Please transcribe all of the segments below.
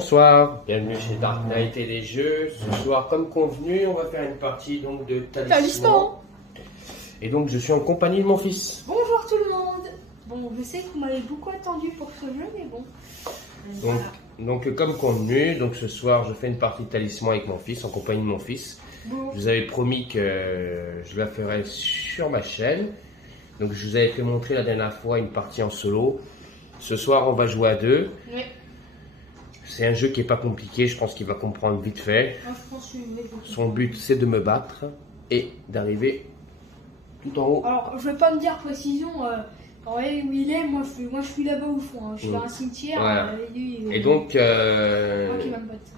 Bonsoir, bienvenue chez Dark Knight et les jeux. Ce soir, comme convenu, on va faire une partie donc de Talisman. Et donc, je suis en compagnie de mon fils. Bonjour tout le monde. Bon, je sais que vous m'avez beaucoup attendu pour ce jeu, mais bon. Donc, comme convenu, donc ce soir, je fais une partie de Talisman avec mon fils, en compagnie de mon fils. Bon. Je vous avais promis que je la ferais sur ma chaîne. Donc, je vous avais fait montrer la dernière fois une partie en solo. Ce soir, on va jouer à deux. Oui. C'est un jeu qui n'est pas compliqué, je pense qu'il va comprendre vite fait. Moi, je pense que Son but, c'est de me battre et d'arriver tout en haut. Alors, je vais pas me dire précision où il est. Moi, je suis là-bas au fond. Je suis dans un cimetière. Voilà. Lui, Et donc, moi qui va me battre.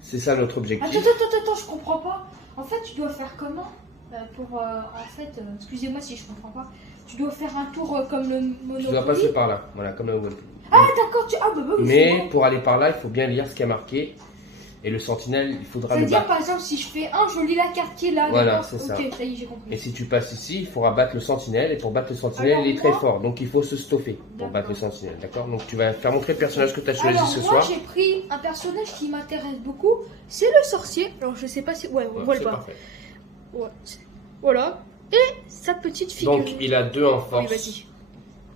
c'est ça notre objectif. Attends, je comprends pas. En fait, tu dois faire comment excusez-moi si je comprends pas. Tu dois faire un tour comme le Monopoly. Tu dois passer par là, voilà, comme le Monopoly. Ah, d'accord, Mais pour aller par là, il faut bien lire ce qui a marqué. Et le sentinelle, il faudra le C'est-à-dire, battre. par exemple, si je fais un, je lis la carte qui est là. Voilà, c'est ça. Ok, ça y est, j'ai compris. Et si tu passes ici, il faudra battre le sentinelle. Et pour battre le sentinelle, Alors, il est très moi- fort. Donc il faut se stuffer pour battre le sentinelle. D'accord? Donc tu vas faire montrer le personnage que tu as choisi Alors, ce moi, soir. j'ai pris un personnage qui m'intéresse beaucoup. C'est le sorcier. Alors, je sais pas si. Ouais, on voit le C'est pas. parfait. Ouais. Voilà. Et sa petite figure. Donc il a 2 en Oui, force, vas-y.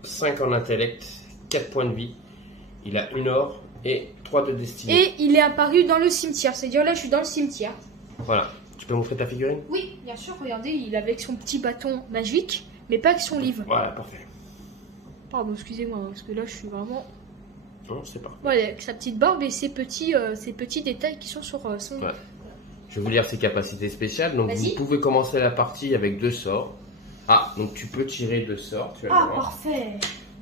5 en intellect, 4 points de vie. Il a 1 or et 3 de destinée. Et il est apparu dans le cimetière. C'est-à-dire, là, je suis dans le cimetière. Voilà. Tu peux montrer ta figurine? Oui, bien sûr. Regardez, il est avec son petit bâton magique, mais pas avec son livre. Voilà, parfait. Pardon, excusez-moi, parce que là, je suis vraiment. Non, c'est parfait. Ouais, avec sa petite barbe et ses petits détails qui sont sur son. Ouais. Je vais vous lire ses capacités spéciales. Donc Vas-y. vous pouvez commencer la partie avec 2 sorts. Ah, donc tu peux tirer 2 sorts. Tu vas le Ah, voir. parfait.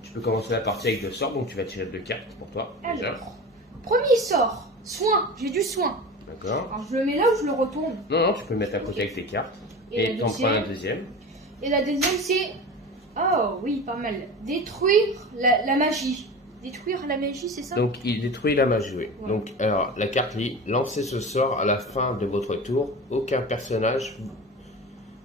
Tu peux commencer la partie avec 2 sorts. Donc tu vas tirer 2 cartes pour toi. Déjà. Alors, premier sort, soin. J'ai du soin. D'accord. Alors, je le mets là ou je le retourne? Non, tu peux le mettre à côté avec tes cartes. Et Et la t'en prends un deuxième deuxième. Et la deuxième, c'est. Oh, oui, pas mal. Détruire la magie. Détruire la magie, c'est ça? Donc il détruit la magie. Oui. Ouais. Donc alors la carte lit, lancez ce sort à la fin de votre tour. Aucun personnage,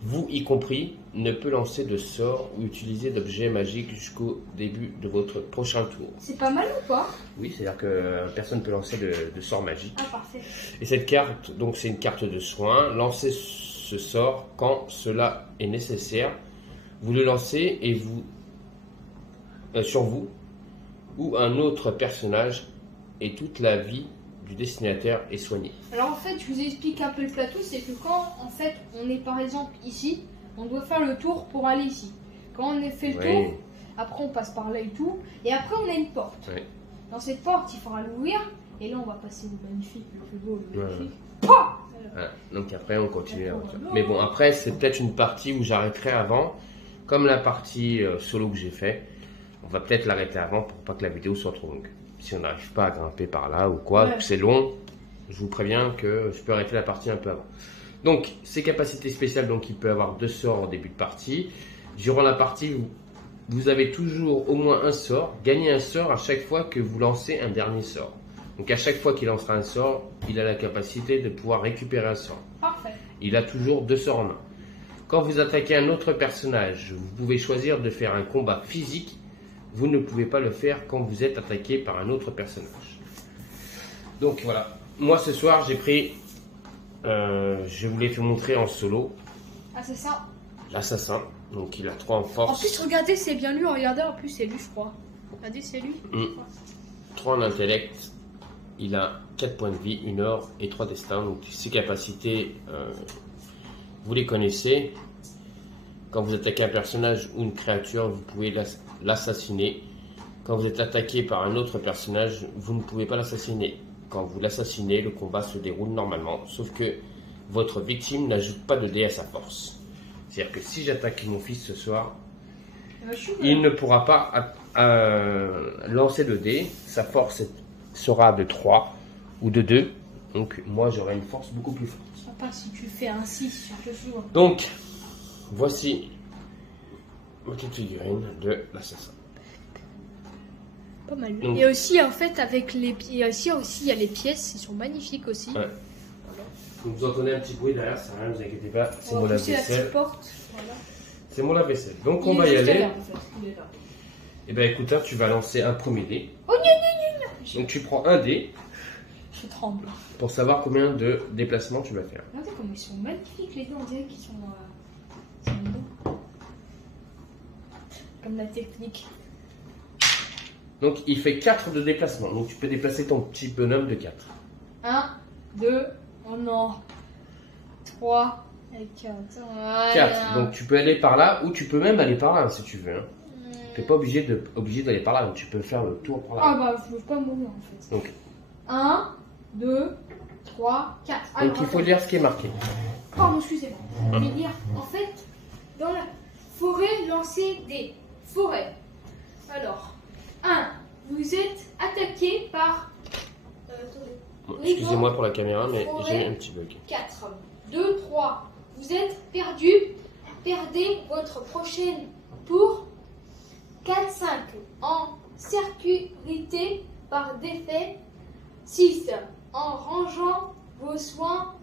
vous y compris, ne peut lancer de sort ou utiliser d'objets magiques jusqu'au début de votre prochain tour. C'est pas mal ou pas? Oui, c'est-à-dire que personne ne peut lancer de sort magique. Ah, parfait. Et cette carte, donc c'est une carte de soin. Lancez ce sort quand cela est nécessaire. Vous le lancez et vous sur vous ou un autre personnage et toute la vie du destinataire est soignée. Alors, en fait, je vous explique un peu le plateau. C'est que quand, en fait, on est par exemple ici, on doit faire le tour pour aller ici. Quand on a fait le Oui. tour, après, on passe par là et tout. Et après, on a une porte. Oui. Dans cette porte, il faudra l'ouvrir. Et là, on va passer le magnifique, le plus beau, le Ouais. magnifique. Pah Voilà. Donc après on continue. D'accord. Mais bon, après c'est peut-être une partie où j'arrêterai avant. Comme la partie solo que j'ai fait, on va peut-être l'arrêter avant pour pas que la vidéo soit trop longue. Si on n'arrive pas à grimper par là ou quoi, Ouais. que c'est long, je vous préviens que je peux arrêter la partie un peu avant. Donc, ses capacités spéciales, donc il peut avoir 2 sorts au début de partie. Durant la partie, vous avez toujours au moins un sort. Gagnez un sort à chaque fois que vous lancez un dernier sort. Donc à chaque fois qu'il lancera un sort, il a la capacité de pouvoir récupérer un sort. Parfait. Il a toujours 2 sorts en main. Quand vous attaquez un autre personnage, vous pouvez choisir de faire un combat physique. Vous ne pouvez pas le faire quand vous êtes attaqué par un autre personnage. Donc voilà. Moi ce soir j'ai pris, je vous l'ai fait montrer en solo, Ah, c'est ça. l'assassin. Donc il a 3 en En force, plus, regardez, c'est bien lui. Regardez, en plus, c'est lui, je crois. Regardez, c'est lui. 3 en intellect. Il a 4 points de vie, 1 or et 3 destins. Donc ses capacités, vous les connaissez. Quand vous attaquez un personnage ou une créature, vous pouvez l'assassiner. Quand vous êtes attaqué par un autre personnage, vous ne pouvez pas l'assassiner. Quand vous l'assassinez, le combat se déroule normalement, sauf que votre victime n'ajoute pas de dés à sa force. C'est-à-dire que si j'attaque mon fils ce soir, il ne pourra pas lancer de dés. Sa force sera de 3 ou de 2. Donc moi j'aurai une force beaucoup plus forte. Je sais pas si tu fais un 6 sur le jour. Donc voici ma petite figurine de l'assassin. Pas mal. Donc- Et aussi, en fait, avec les il y a les pièces, ils sont magnifiques aussi. Ouais. Donc vous entendez un petit bruit derrière, ça rien, ne vous inquiétez pas, c'est On mon va pousser la lave-vaisselle. petite porte. Voilà. C'est mon lave-vaisselle. Donc on Il va est y juste aller. là, en fait. Il est là. Et ben écoute, hein, tu vas lancer un premier dé. Oh, gna, gna, gna, gna. Donc tu prends un dé. Je tremble. pour savoir combien de déplacements tu vas faire. Regardez comment ils sont magnifiques les deux, on dirait qu'ils sont beaux. Comme la technique. Donc il fait 4 de déplacement. Donc tu peux déplacer ton petit bonhomme de 4. 1, 2, oh non. 3 et 4. 4. Donc tu peux aller par là ou tu peux même aller par là si tu veux. Hein. Tu n'es pas obligé d'aller par là. Donc tu peux faire le tour par là. Ah bah je veux pas mourir en fait. Donc 1, 2, 3, 4. Donc il faut lire ce qui est marqué. Pardon, excusez-moi. Je vais lire. En fait, dans la forêt, lancer des forêts. Alors, 1. Vous êtes attaqué par. Bon, excusez-moi pour la caméra, mais j'ai un petit bug. 4. 2, 3. Vous êtes perdu. Perdez votre prochaine tour. 4, 5. En sécurité par défait. 6. En rangeant vos soins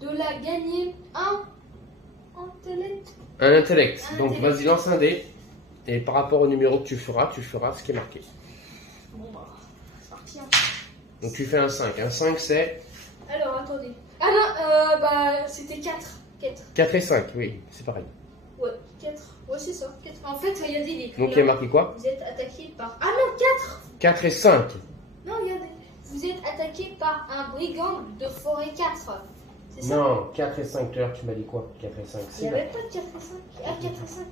de la gagner un intellect. Un intellect. Donc Intellect. vas-y, lance un dé. Et par rapport au numéro que tu feras ce qui est marqué. Bon bah, c'est parti. Hein. Donc tu fais un 5. Un 5 c'est Alors attendez. Ah non, bah c'était 4. 4. 4 et 5, oui, c'est pareil. Ouais, 4. Ouais, c'est ça. 4. En fait, regardez les écrit Donc il y là. a marqué quoi? Vous êtes attaqué par. Ah non, 4. 4 et 5. Non, regardez. Vous êtes attaqué par un brigand de forêt 4. C'est ça? Non, 4 et 5, tout à l'heure tu m'as dit quoi? 4 et 5, Il n'y c'est avait pas de 4 et 5. Ah, 4 et 5.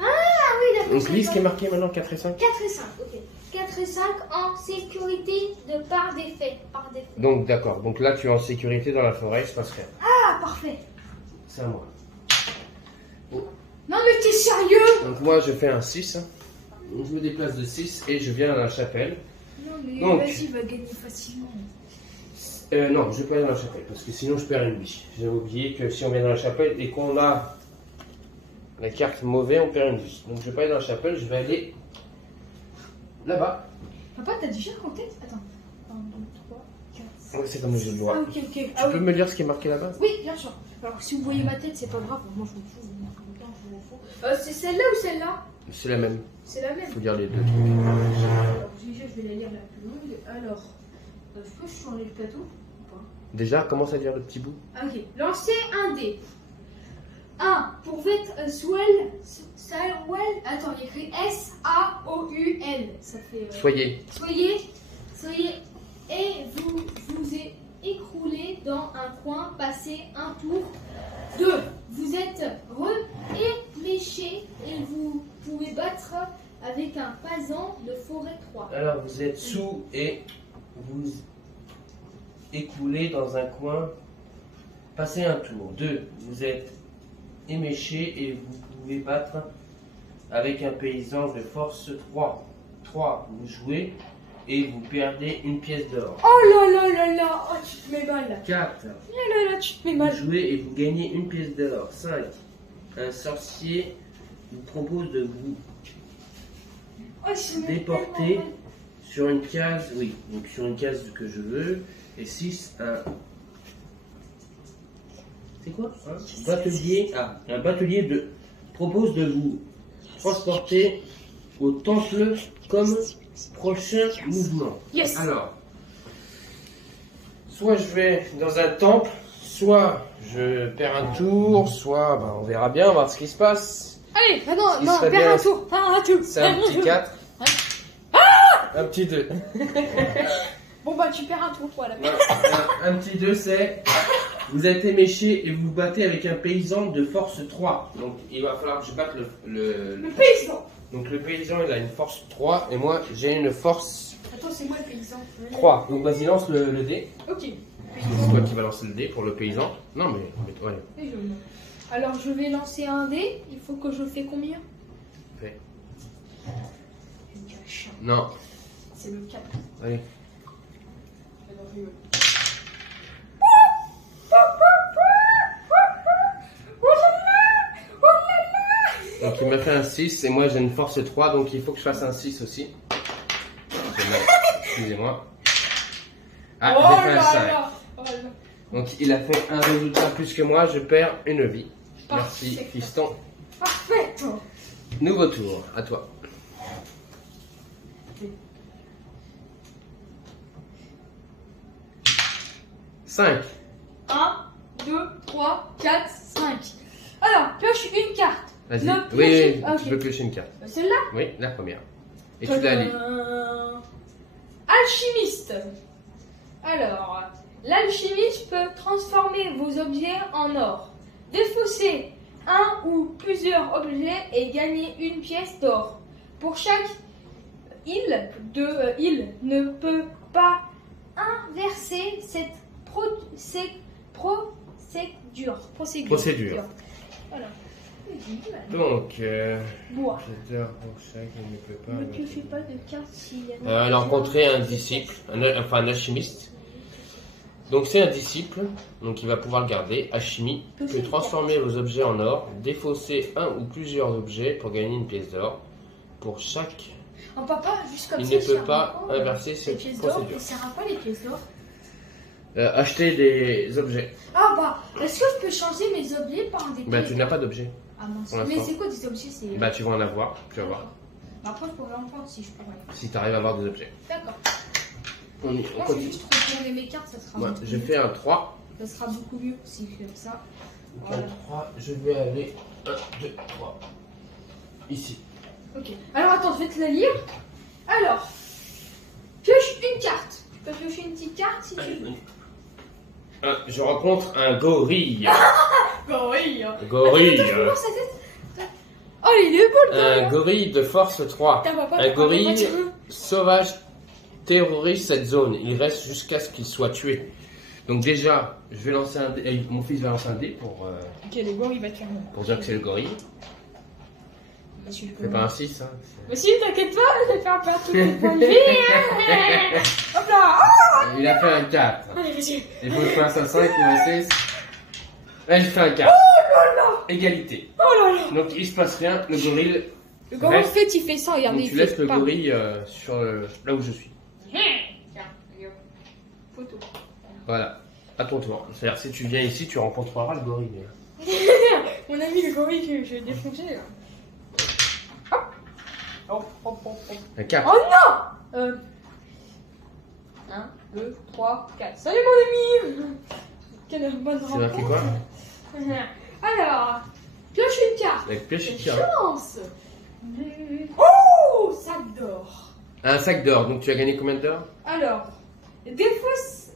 Ah oui, d'accord. Donc lis ce qui est marqué maintenant, 4 et 5. 4 et 5, ok. 4 et 5 en sécurité de par défait. Par défait. Donc d'accord, donc là tu es en sécurité dans la forêt, il se passe rien. Ah, parfait. C'est à moi. Non, mais t'es sérieux? Donc moi je fais un 6. Donc, je me déplace de 6 et je viens à la chapelle. Non, mais Donc. vas-y, va gagner facilement. Non, je vais pas aller dans la chapelle parce que sinon je perds une vie. J'avais oublié que si on vient dans la chapelle et qu'on a la carte mauvaise, on perd une vie. Donc je vais pas aller dans la chapelle, je vais aller là-bas. Papa, t'as déjà compté? Attends. 1, 2, 3, 4, 5. Ouais, c'est comme j'ai le droit. Ah, ok, ok. Tu Ah, peux oui. me lire ce qui est marqué là-bas? Oui, bien sûr. Alors, si vous voyez ma tête, c'est pas grave. Moi, je m'en fous. Je m'en fous. C'est celle-là ou celle-là? C'est la même. C'est la même. Il faut lire les deux trucs. Alors, déjà, je vais la lire la plus longue. Alors, je peux changer le plateau ou pas? Déjà, commence à lire le petit bout. Ah, ok. Lancez un dé. 1. Pour votre Swell. Attends, il y a écrit S-A-O-U-L. Ça fait. Soyez. Soyez. Et vous vous écroulez dans un coin, passez un tour. 2. Vous êtes éméché et vous pouvez battre avec un pasan de forêt 3. Alors vous êtes sous et vous écoulez dans un coin. Passez un tour. 2. Vous êtes éméché et vous pouvez battre avec un paysan de force 3. 3. Vous jouez et vous perdez une pièce d'or. Oh là là là là. Oh, tu te mets mal. 4. Oh là là, tu te mets Vous mal. jouez et vous gagnez une pièce d'or. 5. Un sorcier vous propose de vous Oh, je me mets déporter tellement mal. sur une case, oui, donc sur une case que je veux. Et 6, c'est quoi? Un batelier, un batelier propose de vous transporter au temple comme prochain mouvement. Yes. Alors, soit je vais dans un temple, soit je perds un tour, soit on verra bien, on va voir ce qui se passe. Allez, Ce non, qui non, serait perds bien, un tour. Perds un tour. C'est un petit 4. Un petit 2. Bon bah tu perds un tour, voilà. Un petit 2, c'est vous êtes éméché et vous vous battez avec un paysan de force 3. Donc il va falloir que je batte Le paysan. Donc le paysan il a une force 3 et moi j'ai une force Attends, c'est moi le paysan. 3. Donc vas-y lance le dé. Ok. C'est toi qui vas lancer le dé pour le paysan. Non mais ouais. Alors je vais lancer un dé. Il faut que je fais combien? Fais. Non. C'est le 4. Allez. Alors, je... Donc il m'a fait un 6 et moi j'ai une force 3 donc il faut que je fasse un 6 aussi. Excusez-moi. Ah, j'ai fait un 5. Donc il a fait un résultat plus que moi, je perds une vie. Merci Parfait. fiston. Parfait. Nouveau tour, à toi. 5. 1, 2, 3, 4, 5. Alors, pioche une carte. Vas-y. Non, Oui, piocher. oui, Ok. tu peux piocher une carte. Celle-là. Oui, la première. Et tu la lis. Alchimiste. Alors, l'alchimiste peut transformer vos objets en or, défausser un ou plusieurs objets et gagner une pièce d'or. Pour chaque île, il ne peut pas inverser cette procédure. Voilà. Donc, Bois. j'adore pour ça qu'il ne peut pas. Ne piochez pas de cartes s'il y a. Elle a rencontré un disciple, un alchimiste. Donc c'est un disciple, donc il va pouvoir le garder. Alchimie peut transformer vos objets en or, défausser un ou plusieurs objets pour gagner une pièce d'or. Pour chaque, Un papa, juste comme il ça. ne peut pas inverser les cette pièces d'or. procédure. Ça sert à quoi les pièces d'or? Acheter des objets. Ah bah, est-ce que je peux changer mes objets par des pièces Bah tu n'as pas d'objets. Ah mince. pour Mais l'instant. c'est quoi des objets? C'est. Bah tu vas en avoir, tu vas voir. Bah, après, je pourrais en prendre si je pourrais. Si tu arrives à avoir des objets. D'accord. On Moi, je vais continue. juste retourner mes cartes, ça sera Ouais, beaucoup je mieux. fais un 3. Ça sera beaucoup mieux si je fais comme ça. Donc, Voilà. un 3, je vais aller 1, 2, 3. Ici. Ok. Alors attends, je vais te la lire. Alors, pioche une carte. Tu peux piocher une petite carte si tu veux. Je rencontre un gorille. Gorille. Gorille. Attends, je peux voir sa tête. Oh, il est beau le gorille. Un gorille de force 3. T'as papa, Un t'as gorille papa, tu veux. sauvage terrorise cette zone. Il reste jusqu'à ce qu'il soit tué. Donc déjà, je vais lancer un dé. Mon fils va lancer un dé pour Ok, le gorille il va te faire mal. dire que c'est le gorille. Vas-y, je Fais pas un 6. Hein. Mais si, t'inquiète pas, je vais faire perdre tout le point de vie. Hop là. Il a fait un 4. Allez, vas-y. Il faut que je fasse un 5 ou un 6. Là, j'ai fait un 4. Égalité. Oh là là. Donc il se passe rien. Le gorille. Le gorille, en Reste. fait, il fait ça. Regardez, Donc il tu laisses fait le pas. gorille sur là où je suis. Tiens, regarde. Photo. Voilà. À ton tour. C'est-à-dire si tu viens ici, tu rencontreras le gorille. Mon ami le gorille que je vais défoncer là. Hop. Hop, hop, hop, hop. Un 4. Oh non 1, 2, 3, 4. Salut mon ami. Quelle bonne C'est marqué rencontre. quoi? Alors, pioche une carte. Avec pioche Quelle une carte. chance. Oh, sac d'or. Un sac d'or. Donc tu as gagné combien d'or? Alors, défausse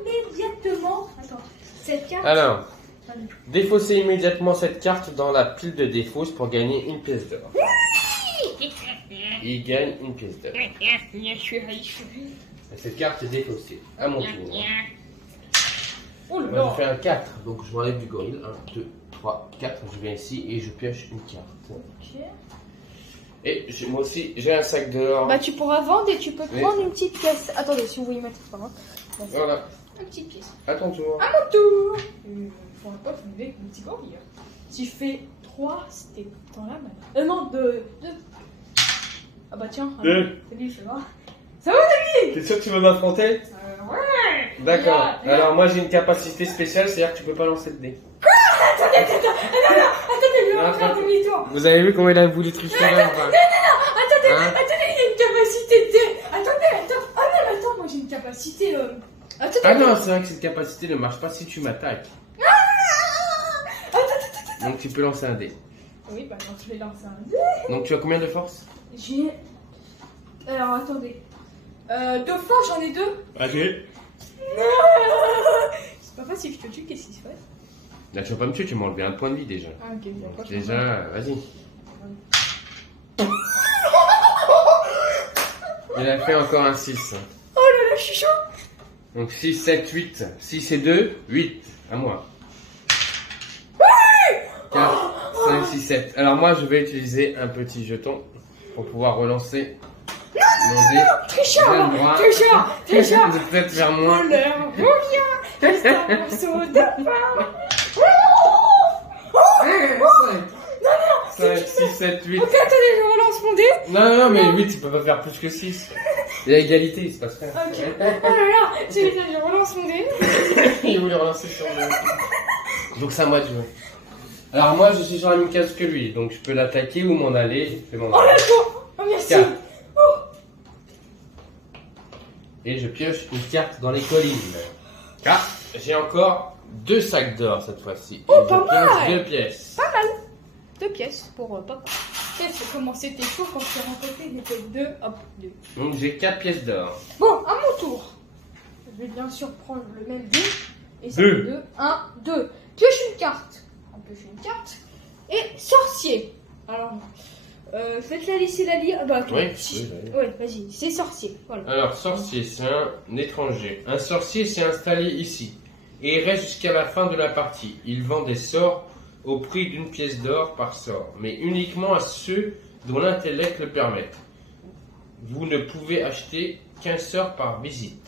immédiatement. Attends, cette carte. Alors, Allez. défaussez immédiatement cette carte dans la pile de défausse pour gagner une pièce d'or. Il gagne une pièce d'or. Je suis riche. Cette carte est défaussée. À mon tour. Oh là Moi, je là. fais un 4. Donc je m'enlève du gorille. 1, 2, 3, 4. Je viens ici et je pioche une carte. Ok. Et moi aussi, j'ai un sac d'or. Bah tu pourras vendre et tu peux Oui. prendre une petite pièce. Attendez, si vous voulez mettre ça, Voilà. une petite pièce. À ton tour. À mon tour. Il faudrait pas tomber avec mon petit gorille. Si je fais 3, c'était dans la main. Non, 2. Ah bah tiens. Deux. Salut, ça va? T'es sûr que tu veux m'affronter? Ouais. D'accord. Il y a- Alors moi j'ai une capacité spéciale, c'est-à-dire que tu peux pas lancer de dés. Attendez, je vais Non, faire attends. demi-tour. Vous avez vu comment il a voulu tricher là ou pas? Attendez, Hein attendez, il y a une capacité de... Attends. Ah non, mais attends, moi j'ai une capacité... Attends, Ah non, c'est vrai que cette capacité ne marche pas si tu m'attaques. attends. Donc tu peux lancer un dé. Oui, bah quand je vais lancer un dé... Donc tu as combien de force? J'ai... Alors, attendez. Deux fois, j'en ai 2. Allez. C'est pas facile, je te tue, qu'est-ce qui se passe? Là tu vas pas me tuer, tu m'as enlevé un point de vie déjà. Ah, ok, d'accord. Déjà, vas-y. Il a fait encore un 6. Oh là là, je suis chaud. Donc 6, 7, 8. 6 et 2, 8. À moi. 4, 5, 6, 7. Alors moi je vais utiliser un petit jeton pour pouvoir relancer mon dé. Tricheur, J'ai le droit tricheur. de peut-être faire moins. Voleur, reviens. Juste un morceau de pain. 5, 6, 7, 8. Ok, attendez, je relance mon dé. Non, mais 8, il peut pas faire plus que 6. Il y a égalité, il se passe rien. Ok. Oh là là, je relance mon dé. Il voulait relancer sur le... Donc c'est à moi de jouer. Alors moi je suis sur la même case que lui, donc je peux l'attaquer ou m'en aller. Je vais m'en Oh aller. là là. Oh merci. 4. Et je pioche une carte dans les collines. Ah, j'ai encore 2 sacs d'or cette fois-ci. Oh, Et pas je pioche mal. 2 pièces. 2 pièces pour papa. C'est comment c'était chaud quand je t'ai rencontré, il était 2. Hop, 2. Donc j'ai 4 pièces d'or. Bon, à mon tour. Je vais bien sûr prendre le même 2. Et ça Deux. fait 2. 1, 2. Pioche une carte. On pioche une carte. Et sorcier. Alors, je vais te la laisser la lire. Bah, Oui, si- oui, ouais, vas-y, c'est sorcier. Voilà. Alors, sorcier, c'est un étranger. Un sorcier s'est installé ici. Et il reste jusqu'à la fin de la partie. Il vend des sorts au prix d'une pièce d'or par sort, mais uniquement à ceux dont l'intellect le permet. Vous ne pouvez acheter qu'un sort par visite.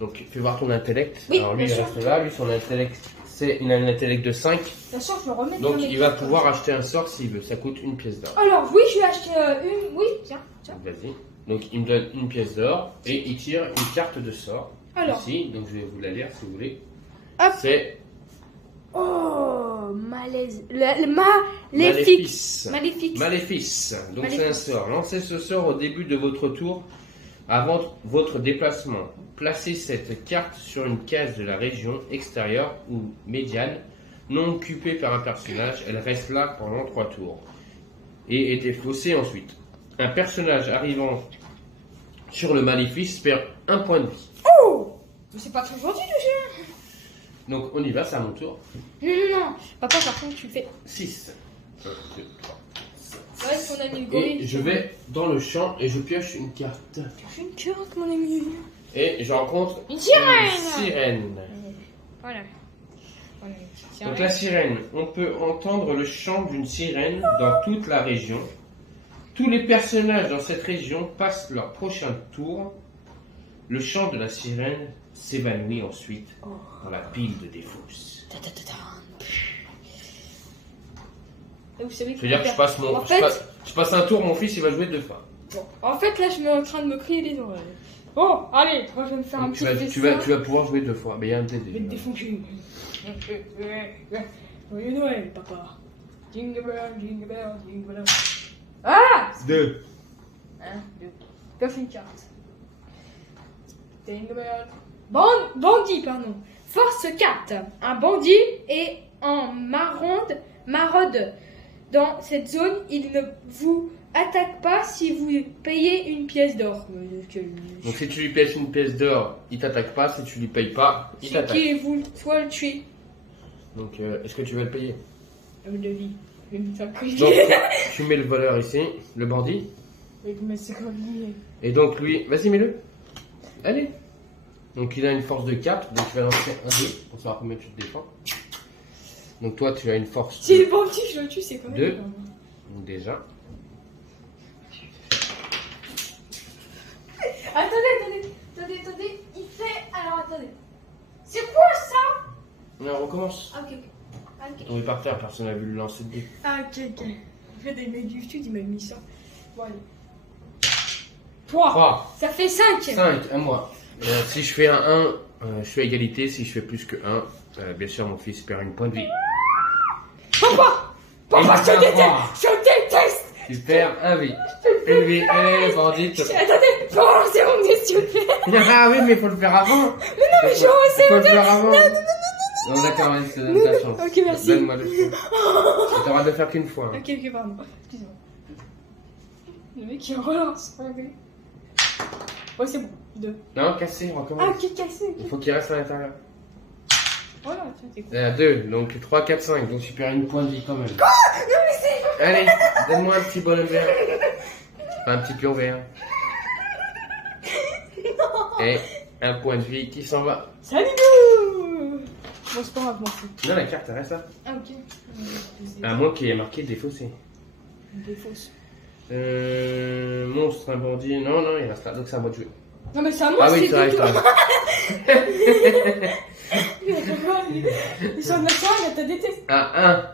Donc, fais voir ton intellect. Oui, Alors, lui, il bien sûr. reste là. Lui, son intellect, il a un intellect de 5. Bien sûr, je le remets Donc, dans mes il va cartes. pouvoir acheter un sort s'il veut. Ça coûte une pièce d'or. Alors, oui, je vais acheter une. Oui, tiens. Vas-y. Donc, il me donne une pièce d'or et il tire une carte de sort. Alors. Ici, donc je vais vous la lire si vous voulez. Hop. C'est Oh, malaise. Maléfique. Maléfice. Maléfice. Donc c'est un Maléfice. sort. Lancez ce sort au début de votre tour avant votre déplacement. Placez cette carte sur une case de la région extérieure ou médiane non occupée par un personnage. Elle reste là pendant 3 tours et est défaussée ensuite. Un personnage arrivant sur le maléfice perd 1 point de vie. Oh, mais c'est pas très gentil déjà. Donc on y va, c'est à mon tour. Non, non, non. Papa, par contre, tu le fais. 6. 1, 2, 3. C'est vrai qu'on a mis le gorille. Et je vais dans le champ et je pioche une carte. Pioche une carte, mon ami. Et je rencontre Une sirène. une sirène. Voilà. Voilà, une petite Donc sirène. la sirène, on peut entendre le chant d'une sirène dans toute la région. Tous les personnages dans cette région passent leur prochain tour. Le chant de la sirène s'évanouit ensuite dans la pile de défausses. Ta, ta, ta, ta. Et vous savez Je veux dire que En fait- je passe un tour, mon fils il va jouer 2 fois. Bon, en fait, là, je suis en train de me crier les oreilles. Bon, allez, moi, je vais me faire un Donc, petit tu vas pouvoir jouer 2 fois. Mais il y a un Je vais te TD. défoncer. Joyeux Noël, papa. Jingle bell, jingle bell, jingle bell. Ah 2. 1, 2. Pioche une carte. Jingle bell. Bandit, pardon. Force 4. Un bandit est en maraude. Dans cette zone, il ne vous attaque pas si vous payez une pièce d'or. Donc si tu lui payes une pièce d'or, il t'attaque pas. Si tu lui payes pas, il C'est t'attaque. qui vous soit le tuer. Donc est-ce que tu vas le payer? Homme de vie. Je vais me faire crier. Donc tu mets le voleur ici, le bandit. Mais c'est comme lui. Et donc lui, vas-y mets-le. Allez. Donc il a une force de 4, donc tu vas lancer un 2 pour savoir combien tu te défends. Donc toi tu as une force Si de le bandit, je le tue, c'est quand même. 2. Donc déjà. Attendez. Il fait. Alors attendez. C'est quoi ça? On recommence. Ah, ok. Ok. On est par terre, personne n'a vu le lancer de dés. Ah, ok. En fait, des mecs du sud, ils m'ont mis ça. Bon, allez. 3. 3, Ça fait 5. 5, à moi. Si je fais un 1, je fais égalité. Si je fais plus que 1, bien sûr mon fils perd une point de vie. Papa, je te déteste. Je déteste. Tu perds un vie. Une vie. Allez, bandit. Attendez, faut relancer mon nez, s'il vous plaît. Ah oui, mais il faut le faire avant. Mais je sais. Faut le faire avant. Non, d'accord, vas-y, je te donne ta chance. Ok, merci. Donne-moi le choix. Tu n'auras de le faire qu'une fois. Hein. Ok, pardon. Excuse-moi. Le mec, il relance. Ouais, c'est bon. 2. Non, cassé, on Ah, recommence. ok, cassé. Il faut qu'il reste à l'intérieur. Voilà, tiens, t'es cool. 2, donc 3, 4, 5. Donc tu perds une point de vie quand même. Allez, donne-moi un petit bonhomme vert. Enfin, un petit pion vert. Et un point de vie qui s'en va. Salut nous. Bon, c'est pas grave, m'en fous. Non, la carte elle reste là. Ah, ok. À moins qu'il y ait marqué défaussé. Des fausses. Monstre, un bandit. Non, non, il reste là. Donc c'est à moi de jouer. Non, mais c'est à moi, Ah oui, c'est ça reste toi. là. Ils sont naturels, mais t'as détesté. Un 1.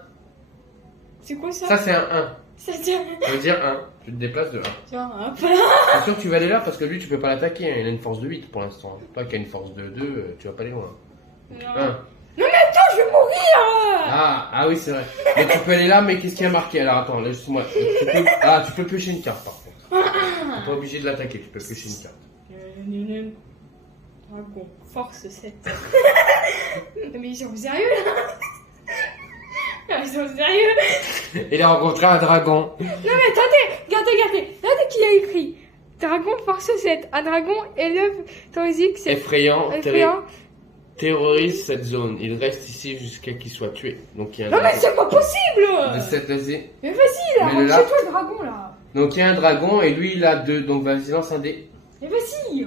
C'est quoi ça? Ça, c'est un 1. Ça tient. Ça veut dire 1. Tu te déplaces de 1. Tiens, hop. Bien sûr que tu vas aller là parce que lui, tu peux pas l'attaquer. Hein. Il a une force de 8 pour l'instant. Toi qui as une force de 2, tu vas pas aller loin. 1. Non, mais attends, je vais mourir. Ah oui, c'est vrai. Mais tu peux aller là, mais qu'est-ce qu'il y a marqué? Alors attends, laisse-moi. Tu peux piocher une carte par contre. T'es pas obligé de l'attaquer, tu peux piocher une carte. Dragon, force 7. Mais ils sont sérieux là? Ils sont sérieux? Il a rencontré un dragon. Non mais attendez, regardez qui a écrit. Dragon, force 7. Un dragon élève Torizic, c'est Effrayant, effrayant. terrorise cette zone. Il reste ici jusqu'à qu'il soit tué. Donc il y a un Non mais dragon. c'est pas possible! De 7, vas-y. Mais vas-y là, Mets-le là. c'est toi le dragon là. Donc il y a un dragon et lui il a 2. Donc vas-y, lance un dé. Mais vas-y, il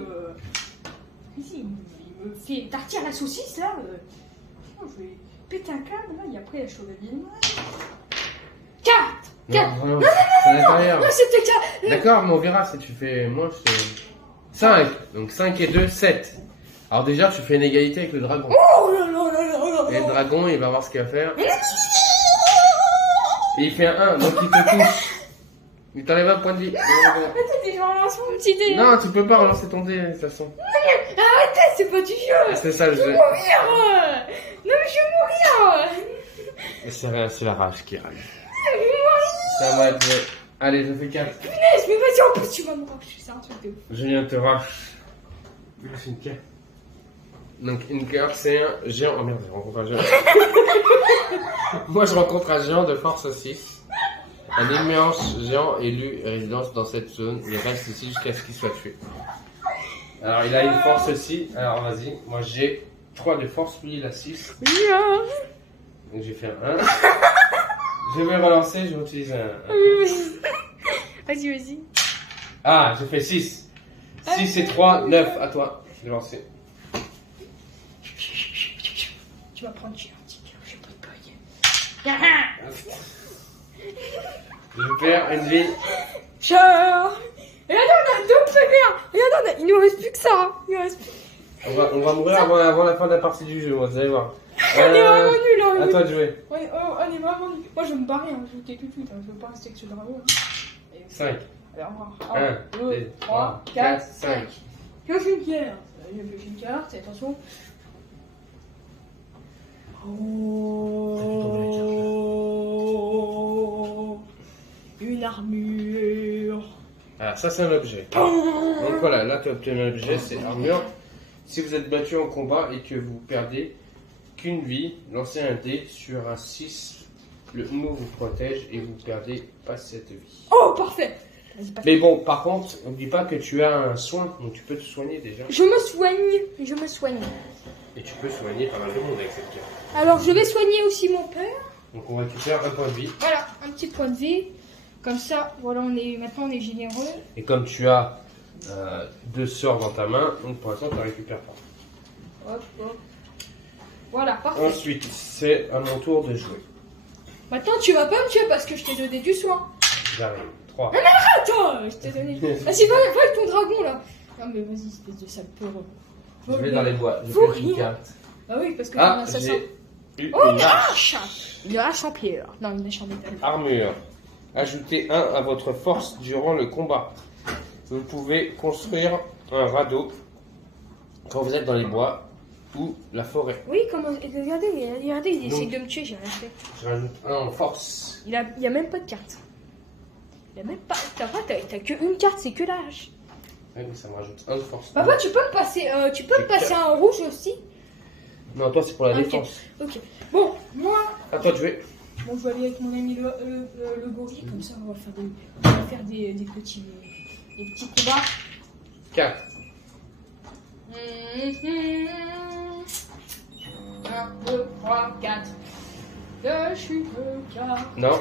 me fait tartir la saucisse là. Oh, je vais péter un câble là, et après la chevalier. 4! 4! Non, c'est à l'intérieur. Non, c'était 4! D'accord, mais on verra si tu fais. Moi je fais 5. Donc 5 et 2, 7. Alors déjà tu fais une égalité avec le dragon. Oh là là là là Et là le là. dragon il va voir ce qu'il va faire. Et il fait un 1, donc il te touche. Il t'enlève un point de vie. Attendez, je relance mon petit dé. Non, tu peux pas relancer ton dé de toute façon. Arrêtez, c'est pas du jeu. C'est ça le Je vais jeu. mourir. Non mais je vais mourir. C'est rien, c'est la rage qui arrive. Je vais mourir. Ça va être. Allez, je fais 4. Punaise, mais vas-y, en plus tu vas me racheter, c'est un truc de ouf. Julien te rush. C'est une carte. Donc une carte c'est un géant. Oh merde, je rencontre un géant. Moi je rencontre un géant de force 6. Un immense géant élu résidence dans cette zone. Il reste ici jusqu'à ce qu'il soit tué. Alors il a une force aussi. Alors vas-y, moi j'ai 3 de force, lui il a 6. Donc j'ai fait un 1. Je vais relancer, je vais utiliser un. Vas-y, vas-y. Ah, j'ai fait 6. 6 et 3, 9. À toi. Je vais lancer. Tu vas prendre cher, petit cœur, j'ai pas de bague. Je perds une vie. Cher. Et là, on a 2 premières. Regarde, il nous reste plus que ça. Il nous reste plus. On va mourir avant la fin de la partie du jeu, vous allez voir. On est vraiment nuls, hein. À toi de jouer. On est vraiment nuls. Moi, je vais me barrer, hein. Je vais quitter tout de suite. Hein. Je veux pas rester avec ce dragon. Hein. 5. Allez, au revoir. 1, 2, 3, 4, 5. Pioche une pierre. Je pioche une carte, attention. Oh, une armure. Alors ça c'est un objet. Donc voilà, là tu as obtenu un objet, c'est armure. Si vous êtes battu en combat et que vous perdez qu'une vie, lancez un dé sur un 6. Le mot vous protège et vous perdez pas cette vie. Oh, parfait. Vas-y, passe. Mais bon, par contre, n'oublie pas que tu as un soin, donc tu peux te soigner déjà. Je me soigne, je me soigne. Et tu peux soigner pas mal de monde avec cette carte. Alors, je vais soigner aussi mon père. Donc on récupère un point de vie. Voilà, un petit point de vie. Comme ça, voilà, maintenant on est généreux. Et comme tu as 2 sorts dans ta main, donc pour l'instant tu ne récupères pas. Hop, hop. Voilà, parfait. Ensuite, c'est à mon tour de jouer. Maintenant, tu vas pas me tuer parce que je t'ai donné du soin. J'arrive. 3. Attends, je t'ai donné. Vas-y, va avec ton dragon là. Non, mais vas-y, espèce de sale peureux. Je vais dans les bois. Je Faut fais une rire. carte. Bah oui, parce que j'ai un Ah, assassin. j'ai eu Oh, une une arche. hache. Une hache en pierre. Non, une hache en métal. Armure. Ajoutez 1 à votre force durant le combat. Vous pouvez construire un radeau quand vous êtes dans les bois ou la forêt. Oui, comment. Regardez, il essaie Donc- de me tuer, j'ai rien fait. Je rajoute 1 en force. Il y a même pas de carte. Il y a même pas. T'as que une carte, c'est que la hache. Oui, mais ça me rajoute 1 de force. Papa, tu peux me passer, un rouge aussi. Non, toi c'est pour la Ok. défense. Ok. Bon, moi, À toi de jouer. bon, je vais aller avec mon ami le gorille, comme ça on va faire des petits combats. 4. 1, 2, 3, 4. Pioche une carte. Non,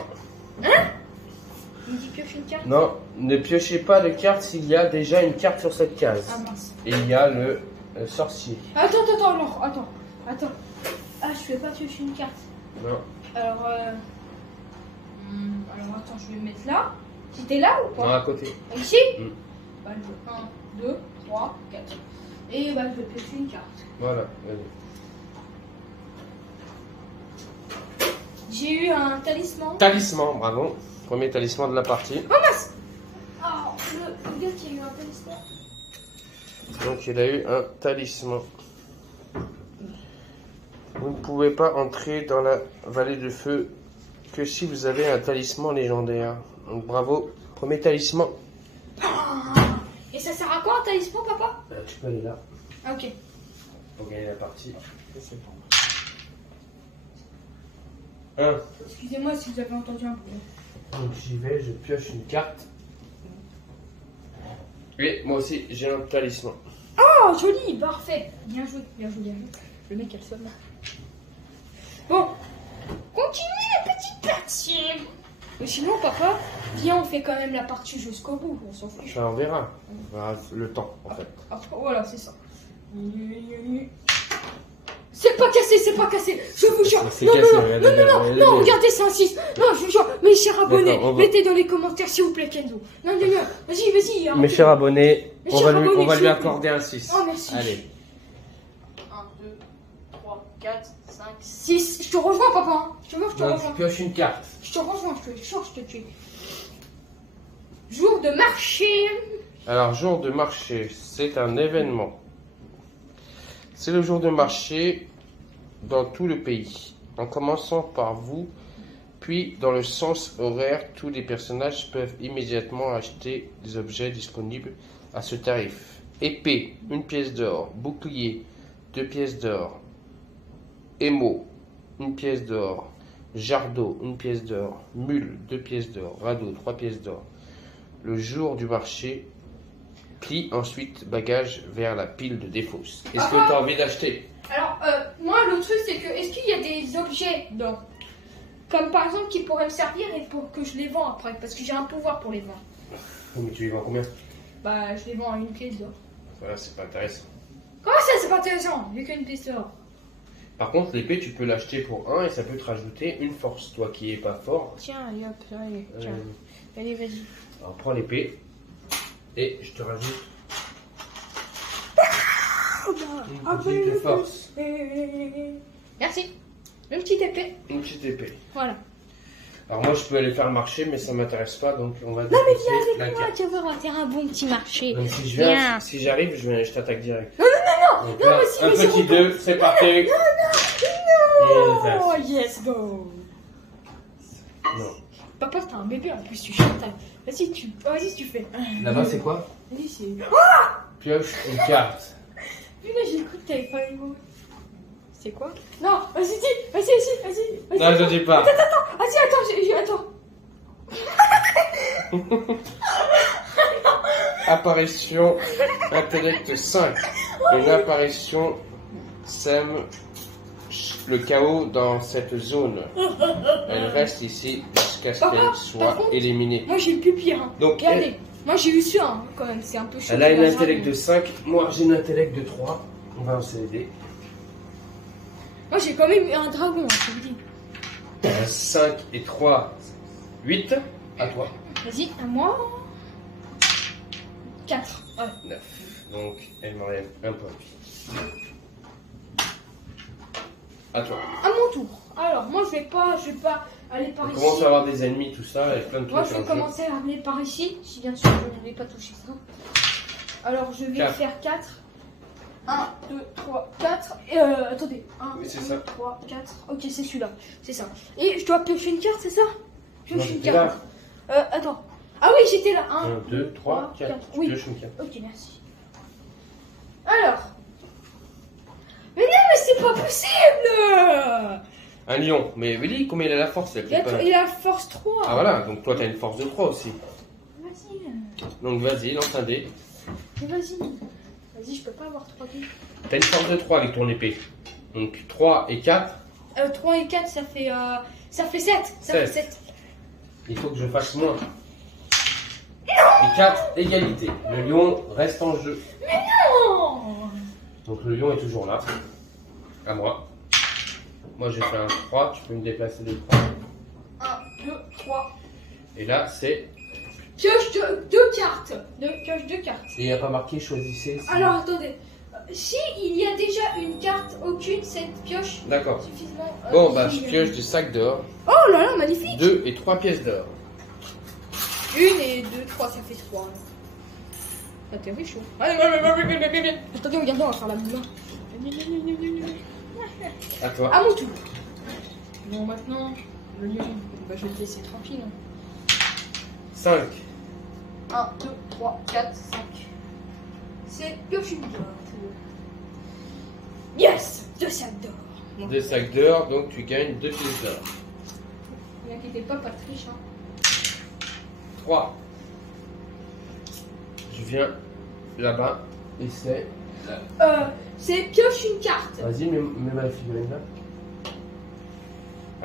Il me dit pioche une carte. non, ne piochez pas de carte s'il y a déjà une carte sur cette case. Ah mince. Et il y a le sorcier. Attends. Ah, je fais pas piocher une carte. Non. Alors, attends, je vais me mettre là. C'était là ou Non, pas? à côté. Ici? Mm. Bah, je veux 1, 2, 3, 4. Et bah, je vais piocher une carte. Voilà, vas-y. J'ai eu un talisman. Talisman, bravo. Premier talisman de la partie. Ah, le gars qui a eu un talisman. Donc il a eu un talisman. Vous ne pouvez pas entrer dans la vallée de feu que si vous avez un talisman légendaire. Donc bravo, premier talisman. Et ça sert à quoi un talisman, papa? Tu peux aller là Ah, ok. pour gagner la partie. 1. Excusez-moi si vous avez entendu un bruit. Donc j'y vais, je pioche une carte. Oui, moi aussi j'ai un talisman. Oh, joli, parfait. Bien joué, bien joué, bien joué. Le mec, elle sonne. Bon, continuez la petite partie. Mais sinon, papa, viens, on fait quand même la partie jusqu'au bout. On s'en fiche. On verra. On verra le temps en fait. Après, voilà, c'est ça. C'est pas cassé, c'est pas cassé. Je vous jure. C'est Non, cassé, non, non, regardez, non, non, non, regardez. non, regardez, c'est un 6. Non, je vous jure. Mes chers abonnés, D'accord, on va- mettez dans les commentaires, s'il vous plaît, Kenzo. Non, non, non. Vas-y, vas-y. Mes chers abonnés, Mes on chers va lui abonnés, s'il vous plaît. accorder un 6. Oh, merci. Allez. 1, 2, 3, 4, 5, 6. Je te rejoins, papa. Hein. Je te Donc rejoins. pioche une carte. Je te rejoins, je te tue. Jour de marché. Alors, jour de marché, c'est un événement. C'est le jour de marché dans tout le pays. En commençant par vous, puis dans le sens horaire, tous les personnages peuvent immédiatement acheter des objets disponibles à ce tarif. Épée, 1 pièce d'or. Bouclier, 2 pièces d'or. Émaux, 1 pièce d'or. Jardeau, 1 pièce d'or. Mule, 2 pièces d'or. Radeau, 3 pièces d'or. Le jour du marché, plie ensuite bagage vers la pile de défausse. Est-ce que tu as envie d'acheter? Alors, moi, le truc, c'est que, est-ce qu'il y a des objets dans, comme par exemple, qui pourraient me servir et pour que je les vends après? Parce que j'ai un pouvoir pour les vendre. Mais tu les vends combien? Bah, je les vends à 1 pièce d'or. Voilà, c'est pas intéressant. Comment ça, c'est pas intéressant? J'ai qu'une pièce d'or. Par contre, l'épée, tu peux l'acheter pour 1 et ça peut te rajouter une force. Toi qui es pas fort, Tiens, allez hop, allez, tiens. euh, Allez, vas-y. alors prends l'épée et je te rajoute une petite force. Merci. Une petite épée. Une petite épée. Voilà. Alors moi, je peux aller faire marcher, mais ça m'intéresse pas, donc on va Non, mais déplacer viens la avec moi, carte. tu vas voir, faire un bon petit marché. Donc si Viens. j'arrive, je t'attaque direct. Non, non, Donc non, là, vas-y, un vas-y, petit 2, c'est parti. Oh, yes, go. Non. Papa, t'as un bébé en plus, tu chantes. Vas-y, tu fais. Là-bas, c'est quoi? Vas-y, c'est. Pioche une carte. Putain, j'ai le coup de téléphone. C'est quoi? Non, vas-y, dis, vas-y. Non, je dis pas. Attends. Apparition intellect 5. Une apparition sème le chaos dans cette zone. Elle reste ici jusqu'à ce Papa, qu'elle par soit contre, éliminée. Moi, j'ai le plus pire. Hein. Donc, Regardez, moi j'ai eu ça hein, quand même, c'est un peu chaud. elle a une intellect de 5. Moi, j'ai une intellect de 3. On va s'aider. Moi j'ai quand même eu un dragon, hein, je vous dis. 5 et 3, 8. À toi. Vas-y, à moi. 4. Ouais. 9. Donc, elle m'enlève un point de vie. À toi. À mon tour. Alors, moi je vais pas aller par On ici. commence à avoir des ennemis, tout ça, avec plein de Moi trucs je en vais jeu. commencer à aller par ici, si bien sûr je n'avais pas touché ça. Alors je vais 4. faire 4. 1, 2, 3, 4. Attendez. 1, Oui, c'est 2, ça. 3, 4. Ok, c'est celui-là. C'est ça. Et je dois piocher une carte, c'est ça? Non, Piocher une j'étais carte. Attends. Ah oui, j'étais là. 1, 2, 3, 4. Oui. Pioche une carte. Ok, merci. Alors. Mais non, mais c'est pas possible! Un lion. Mais Willy, combien il a la force? Il a force 3. Ah voilà, donc toi t'as une force de 3 aussi. Vas-y. Donc vas-y, lance un dé. Mais vas-y. Vas-y, je peux pas avoir 3 dés. T'as une force de 3 avec ton épée. Donc 3 et 4, 3 et 4, ça fait 7. Ça fait 7. il faut que je fasse moins. Et 4, égalité. Le lion reste en jeu. Non! Donc le lion est toujours là. À moi. Moi j'ai fait un 3, tu peux me déplacer de 3. 1, 2, 3. Et là c'est... Pioche 2 cartes. Pioche 2 cartes. Et il n'y a pas marqué choisissez. si- Alors attendez. Si il y a déjà une carte, aucune, cette pioche D'accord. suffisamment. Bon bah je pioche du sac d'or. Oh là là, magnifique! 2 et 3 pièces d'or. 1 et 2, 3, ça fait 3. Ça t'est chaud. Allez. Attendez, regardez, on va faire la boule. À toi. À mon tour. Bon, maintenant, le lion, bah, je vais te laisser tranquille. 5. 1, 2, 3, 4, 5. c'est pioche une carte. Yes, 2 sacs d'or. 2 sacs d'or, donc tu gagnes 2 pièces d'or. Ne vous inquiétez pas de triche. Hein. 3. Je viens là-bas et c'est... C'est pioche une carte. Vas-y, mets ma figurine là.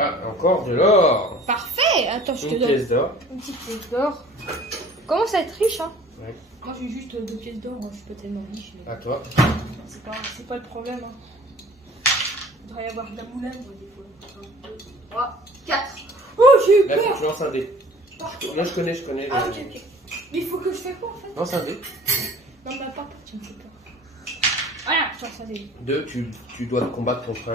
Ah, encore de l'or. Parfait. Attends, je te Une donne pièce d'or. une petite pièce d'or. Comment ça être riche, hein? Ouais. Moi, j'ai juste 2 pièces d'or. Je suis pas tellement riche. Mais... À toi. C'est pas le problème. Hein. Il devrait y avoir de la moulin, moi, des fois. 1, 2, 3, 4. Oh, j'ai eu Là, faut peur. que tu lances un dé. Non, je connais. Ah, ok. Mais il faut que je fasse quoi en fait? Lance un dé. Non, mais pas peur, tu me fais peur. Voilà, tu ça dé. 2, tu dois te combattre contre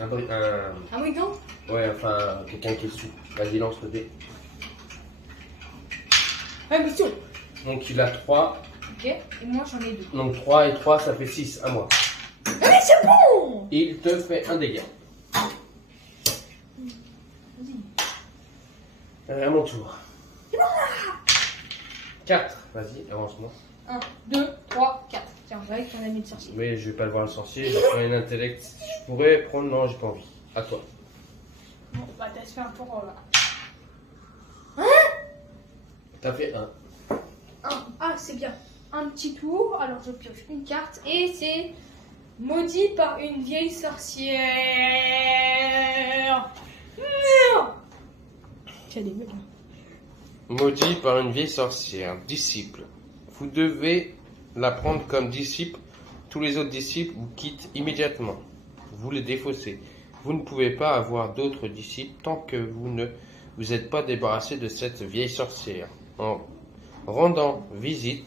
un brigand? ouais, enfin, quelqu'un qui est sous. Vas-y, lance le dé. Ouais, mais sûr. Donc, il a 3. Ok, et moi j'en ai 2. Donc, 3 et 3, ça fait 6 à moi. Ah, mais c'est bon! Il te fait un dégât. Vas-y. À mon tour. 4. Vas-y, avance-moi. 1, 2, 3, 4. Tiens, va avec ton ami de sorcier. Mais je vais pas le voir le sorcier, je vais prendre un intellect. Je pourrais prendre. Non, j'ai pas envie. À toi. Bon, bah t'as fait un tour là. T'as fait 1. Ah, c'est bien. Un petit tour, alors je pioche une carte et c'est maudit par une vieille sorcière. Merde. J'ai des mecs. Maudit par une vieille sorcière. Disciple. Vous devez la prendre comme disciple. Tous les autres disciples vous quittent immédiatement. Vous les défaussez. Vous ne pouvez pas avoir d'autres disciples tant que vous ne vous êtes pas débarrassé de cette vieille sorcière. En rendant visite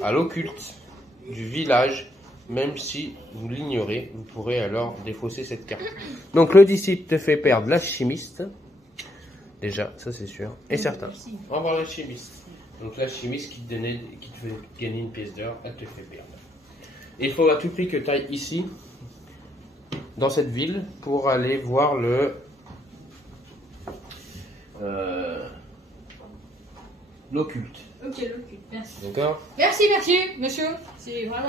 à l'occulte du village, même si vous l'ignorez, vous pourrez alors défausser cette carte. Donc le disciple te fait perdre l'alchimiste. Déjà, ça c'est sûr. Et certain. Merci. Au revoir l'alchimiste. Donc l'alchimiste qui te fait gagner une pièce d'or, elle te fait perdre. Et il faut à tout prix que tu ailles ici, dans cette ville, pour aller voir l'occulte. Ok, l'occulte, merci. D'accord? Merci, monsieur. C'est vraiment.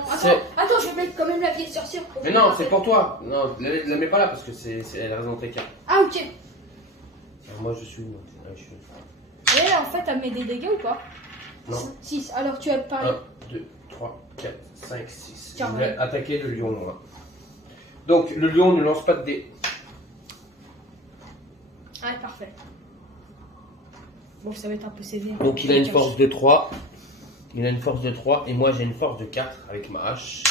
Attends, je vais mettre quand même la vieille sorcière. Mais non, c'est pour toi. Non, la mets pas là parce que elle reste dans tes cartes. Ah, ok. Alors, moi je suis. Et en fait, elle met des dégâts ou pas? Non. 6. Alors tu as parlé. 1, 2, 3, 4, 5, 6. Je Tiens, vais ouais. attaquer le lion, moi. Donc, le lion ne lance pas de dés. Ah, parfait. Bon, ça va être un peu sévère. Donc, il a une force de 3. Il a une force de 3. Et moi, j'ai une force de 4 avec ma hache.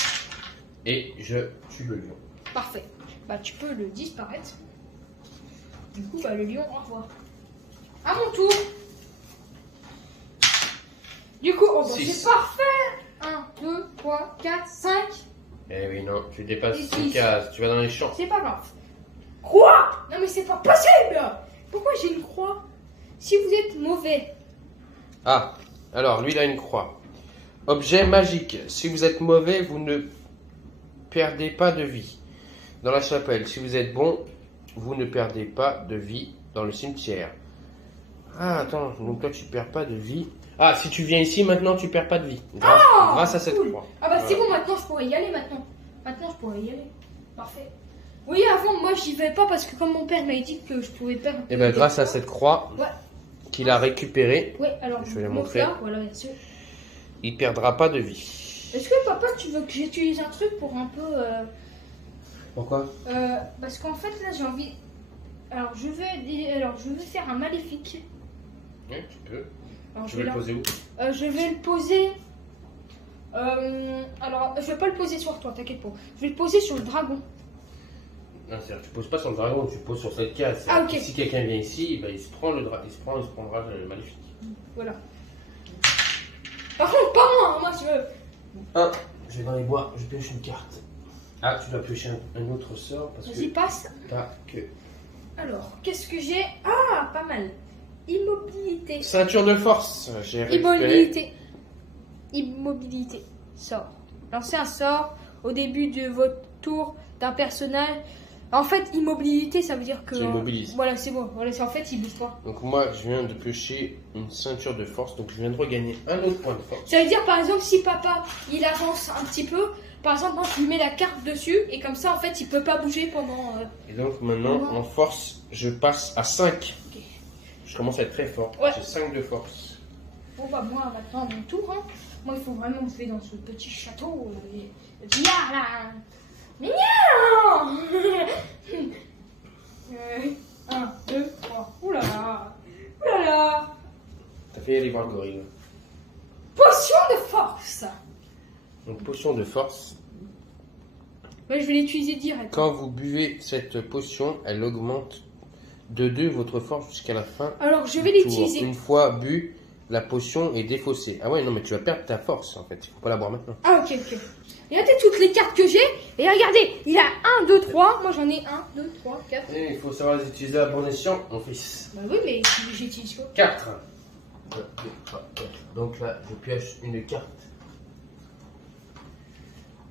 Et je tue le lion. Parfait. Bah, tu peux le disparaître. Du coup, bah, le lion, au revoir. À mon tour. Du coup, oh, bah, Six. c'est parfait. 1, 2, 3, 4, 5. Eh oui, non, tu dépasses Et 6 six. cases. Tu vas dans les champs. C'est pas grave. Croix. Non, mais c'est pas possible. Pourquoi j'ai une croix? Si vous êtes mauvais. Ah, alors, lui, il a une croix. Objet magique. Si vous êtes mauvais, vous ne perdez pas de vie. Dans la chapelle, si vous êtes bon, vous ne perdez pas de vie dans le cimetière. Ah, attends, donc toi, tu perds pas de vie. Ah, si tu viens ici, maintenant, tu perds pas de vie. Grâce à cette cool. croix. Ah bah c'est Voilà. bon, maintenant je pourrais y aller maintenant. Maintenant je pourrais y aller. Parfait. Oui, avant moi j'y vais pas parce que comme mon père m'a dit que je pouvais perdre. Et bien, grâce à cette croix Ouais. qu'il a récupérée, Ouais, alors Je vais la montre montrer. là, voilà, bien sûr. il perdra pas de vie. Est-ce que papa tu veux que j'utilise un truc pour un peu Pourquoi? parce qu'en fait là j'ai envie. Alors je vais faire un maléfique. Oui, tu peux. Alors, Tu veux le poser où? je vais le poser. Alors je vais pas le poser sur toi, t'inquiète pas. Je vais le poser sur le dragon. Non, c'est-à-dire, tu poses pas sur le dragon, tu poses sur cette case. Ah, ok. Si quelqu'un vient ici, ben, il se prendra le maléfique. Voilà. Par contre, pas moi, moi je veux. 1. Je vais dans les bois, je pioche une carte. Ah, tu dois piocher un autre sort parce Vas-y, que passe. t'as que. Alors, qu'est-ce que j'ai? Ah, pas mal. Immobilité. Ceinture de force, j'ai récupéré. Immobilité. Sort. Lancez un sort au début de votre tour d'un personnage En fait, immobilité, ça veut dire que. C'est immobilise. Voilà, c'est bon. Voilà, en fait, il bouge pas. Donc moi, je viens de piocher une ceinture de force, donc je viens de regagner un autre point de force. Ça veut dire, par exemple, si papa, il avance un petit peu, par exemple, moi, je lui mets la carte dessus, et comme ça, en fait, il peut pas bouger pendant... Et donc maintenant, en force, je passe à 5. Ok. Je commence à être très fort. Ouais. J'ai 5 de force. Bon, bah, moi, maintenant, mon tour, hein. Moi, il faut vraiment que je vais dans ce petit château. Viens, là. Mignon. 1, 2, 3. Ouh là là. Ouh là là. T'as fait aller voir le gorille. Potion de force. Donc potion de force. Ouais, je vais l'utiliser direct. Quand vous buvez cette potion, elle augmente de 2 votre force jusqu'à la fin. Alors, je vais du tour. l'utiliser. Une fois bu, la potion est défaussée. Ah ouais, non, mais tu vas perdre ta force en fait. Il faut pas la boire maintenant. Ah, ok, ok. Regardez toutes les cartes que j'ai. Et regardez, il a 1, 2, 3. Moi, j'en ai 1, 2, 3, 4. Et il faut savoir les utiliser à bon escient, mon fils. Bah oui, mais j'utilise quoi? 4. 1, 2, 3, 4. Donc là, je pioche une carte.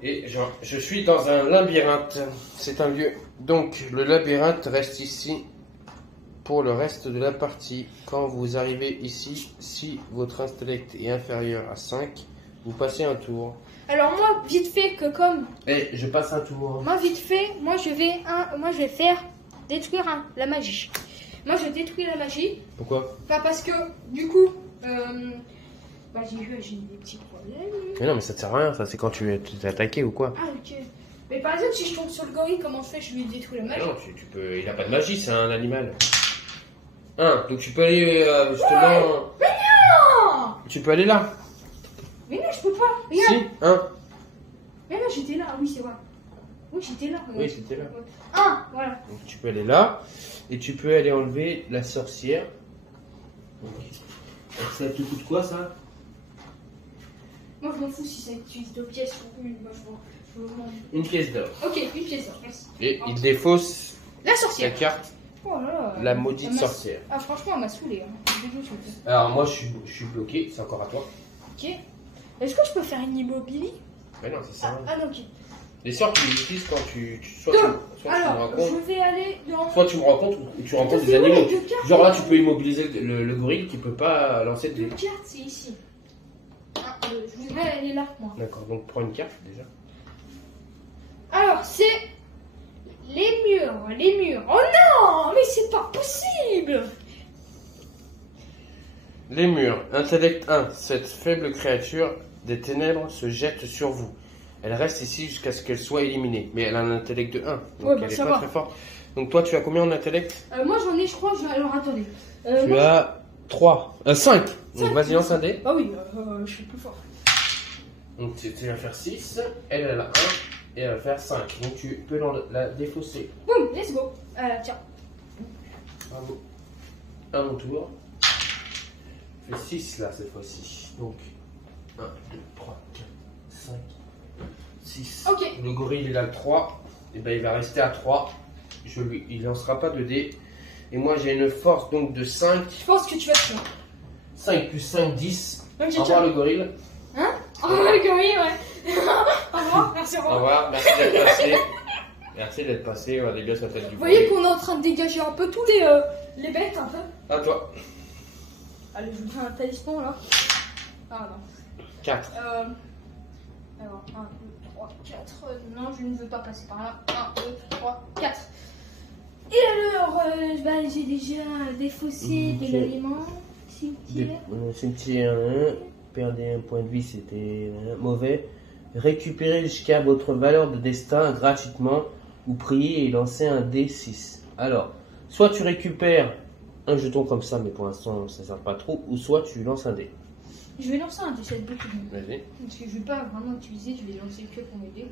Et je suis dans un labyrinthe. C'est un lieu. Donc, le labyrinthe reste ici pour le reste de la partie. Quand vous arrivez ici, si votre intellect est inférieur à 5, vous passez un tour. Alors, moi, vite fait, que comme. Et je passe un tour. Moi, vite fait, moi, je vais faire détruire la magie. Moi, je détruis la magie. Pourquoi? Pas parce que, du coup. Bah, j'ai des petits problèmes. Mais non, mais ça te sert à rien. Ça, c'est quand tu t'es attaqué ou quoi? Ah, ok. Mais par exemple, si je tombe sur le gorille, comment je fais? Je lui détruis la magie. Non, tu peux. Il a pas de magie, c'est un animal. 1. Donc tu peux aller justement. Mais non! Tu peux aller là. Mais non, je peux pas. Regarde. Si, 1. Mais non, j'étais là. Ah oui, c'est vrai. Oui, j'étais là. Oui, c'était là. 1, voilà. Donc tu peux aller là. Et tu peux aller enlever la sorcière. Donc, ça te coûte quoi ça? Moi, je m'en fous si ça utilise 2 pièces ou une. Moi, je veux vendre. Une pièce d'or. Ok, une pièce d'or, merci. Et il défausse La la sorcière. carte, Oh là là. la maudite Elle m'a- sorcière. Ah, franchement, elle m'a saoulé. Hein. Alors moi je suis bloqué, c'est encore à toi. Ok. Est-ce que je peux faire une immobilie? Mais non, c'est ça. Ah non, ok. Les sorts tu les utilises quand soit Donc, tu me alors, racontes, je vais aller dans. soit tu me rencontres ou tu rencontres des C'est vrai, animaux. 2 cartes. Genre là tu peux immobiliser le gorille qui peut pas lancer de 2 cartes, c'est ici. Je voudrais aller là, moi. D'accord, donc prends une carte déjà. Alors, c'est les murs, les murs. Oh non, mais c'est pas possible. Les murs, intellect 1, cette faible créature des ténèbres se jette sur vous. Elle reste ici jusqu'à ce qu'elle soit éliminée. Mais elle a un intellect de 1, donc Ouais, bah, elle est ça pas va. très forte. Donc toi tu as combien en intellect? Moi, j'en ai, je crois. Alors, attendez. Tu moi, as 3. 5. Donc Cinq. vas-y, lance un dé. Ah oui, je suis plus fort. Donc tu vas faire 6, elle a 1 et elle va faire 5. Donc tu peux la défausser. Boum, let's go. Tiens. Bravo. À mon tour. Je fais 6 là cette fois-ci. Donc 1, 2, 3, 4, 5, 6. Ok. Le gorille il a 3. Et ben il va rester à 3. Il lancera pas de dés. Et moi j'ai une force donc de 5. Je pense que tu vas tuer. 5 plus 5, 10. Ok, Au ciao. revoir le gorille. Hein? Oh, le gorille, ouais. Au revoir, merci, au Au revoir. revoir, merci d'être passé. Merci d'être passé, on est bien sur la tête du Vous voyez gorille. qu'on est en train de dégager un peu tous les bêtes, un peu. À toi. Allez, je vous fais un talisman là. Ah non. 4. Alors, 1, 2, 3, 4. Non, je ne veux pas passer par là. 1, 2, 3, 4. Et alors, j'ai déjà défaussé de l'aliment. Cimetière. Cimetière 1, perdez un point de vie, c'était mauvais. Récupérez jusqu'à votre valeur de destin gratuitement ou priez et lancez un D6. Alors, soit tu récupères un jeton comme ça, mais pour l'instant ça ne sert pas trop, ou soit tu lances un dé. Je vais lancer un D7 beaucoup mieux. Vas-y. Parce que je ne vais pas vraiment utiliser, je vais lancer que pour m'aider.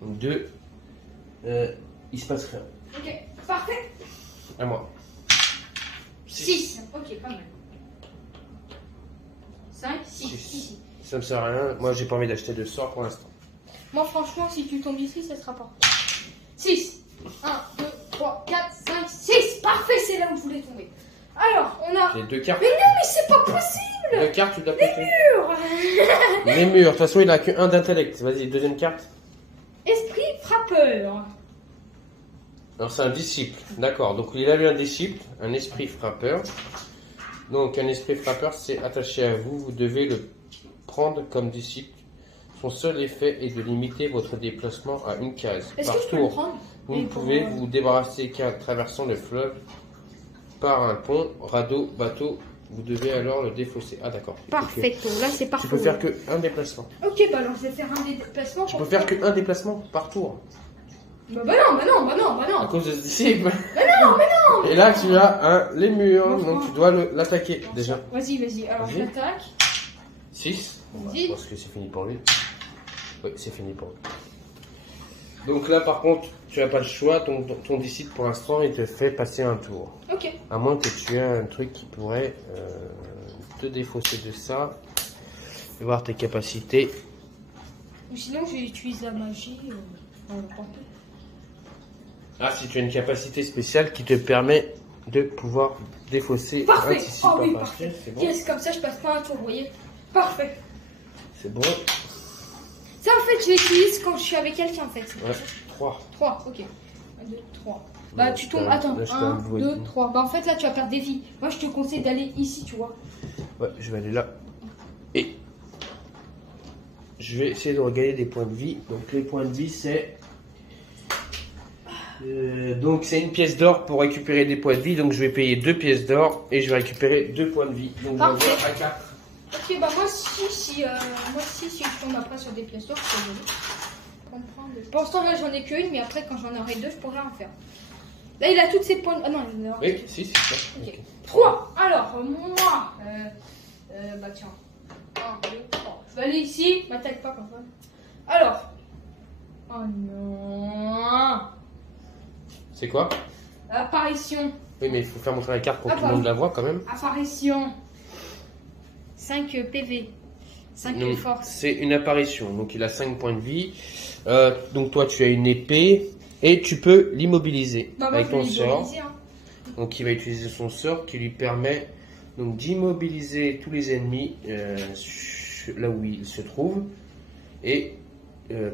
Donc 2, il se passe rien. Ok, parfait. À moi. 6. Ok, pas mal. 5, 6. Six. Ici. Ça me sert à rien, moi j'ai pas envie d'acheter de sort pour l'instant. Moi, franchement, si tu tombes ici, ça sera pas. 6. 1, 2, 3, 4, 5, 6. Parfait, c'est là où je voulais tomber. Alors, on a. J'ai 2 cartes. Mais non, mais c'est pas possible. 2 cartes, tu dois compter. Mur. Les murs, de toute façon il a que 1 d'intellect. Vas-y, deuxième carte. Esprit frappeur. Alors c'est un disciple, d'accord. Donc il a eu un disciple, un esprit frappeur. Donc un esprit frappeur, c'est attaché à vous. Vous devez le prendre comme disciple. Son seul effet est de limiter votre déplacement à une case Est-ce par que je peux le tour. prendre? Vous ne pouvez vous débarrasser qu'en traversant le fleuve par un pont, radeau, bateau. Vous devez alors le défausser. Ah d'accord. Perfecto, là c'est Tu parfait. peux faire qu'un déplacement. Ok, bah alors je vais faire un déplacement. Tu peux faire qu'un déplacement par tour. Bah non. À cause de ce disciple. Mais non. Et là tu as un lémur, Bon, donc bon. tu dois l'attaquer déjà. Vas-y. Alors Vas-y. j'attaque. 6. Vas-y. Je pense que c'est fini pour lui. Oui, c'est fini pour lui. Donc là par contre, tu n'as pas le choix. Ton disciple pour l'instant il te fait passer un tour. Ok. À moins que tu aies un truc qui pourrait te défausser de ça. Et voir tes capacités. Ou sinon j'utilise la magie. N'importe. Ah, si tu as une capacité spéciale qui te permet de pouvoir défausser Parfait. un disciple. Ah oui, par parfait. partie, c'est bon. Yes, comme ça je passe pas un tour, vous voyez. Parfait. C'est bon. Ça en fait je l'utilise quand je suis avec quelqu'un en fait. Ouais, 3. 3, ok. 1, 2, 3. Bah tu tombes, attends, 1, 2, 3. Bah en fait là tu vas perdre des vies. Moi je te conseille d'aller ici, tu vois. Ouais, je vais aller là. Et je vais essayer de regagner des points de vie. Donc les points de vie c'est... donc c'est une pièce d'or pour récupérer des points de vie. Donc je vais payer 2 pièces d'or et je vais récupérer 2 points de vie. Donc je vais Parfait. avoir à 4. Ok, bah moi si je tombe après sur des pièces d'or, je peux y aller. Pour l'instant là j'en ai qu'une, mais après quand j'en aurai 2, je pourrai en faire. Là il a toutes ses points. Ah non, il en a. Oui, si, c'est ça. Ok. Ok. 3. Alors, moi. Bah tiens. 1, 2, 3. Je vais aller ici. M'attaque pas comme ça. Alors. Oh non. C'est quoi? Apparition. Oui, mais il faut faire montrer la carte pour Ah, que tout le monde la voit quand même. Apparition. 5 PV. 5 Donc, force. c'est une apparition. Donc il a 5 points de vie. Donc toi tu as une épée et tu peux l'immobiliser Bah, moi, avec je vais ton sort. l'immobiliser, hein. Donc il va utiliser son sort qui lui permet donc d'immobiliser tous les ennemis là où il se trouve. Et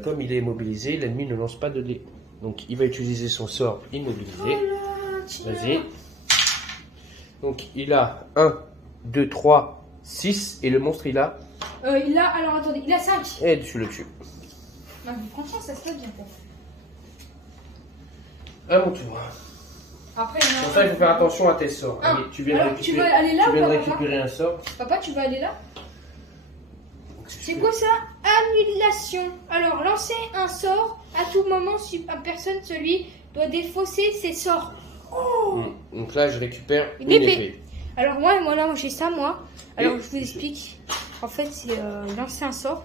comme il est immobilisé, l'ennemi ne lance pas de dés. Donc il va utiliser son sort immobilisé. Voilà, tiens. Vas-y. Donc il a 1, 2, 3, 6 et le monstre il a... Il a. Alors attendez, il a 5. Et tu le tues. Non, mais franchement, ça se fait bien pour moi. À mon tour. Après, il y en a Pour ça, il faut faire attention à tes sorts. Ah, Allez, tu viens de alors, tu récupérer, veux aller là tu ou viens de pas, papa récupérer un sort. Papa, tu vas aller là? C'est quoi ça? Annulation. Alors, lancer un sort à tout moment sur une personne, celui doit défausser ses sorts. Oh! Donc là, je récupère Une une épée. épée. Alors, moi là, j'ai ça, moi. Alors, Et je vous explique. En fait, c'est lancer un sort.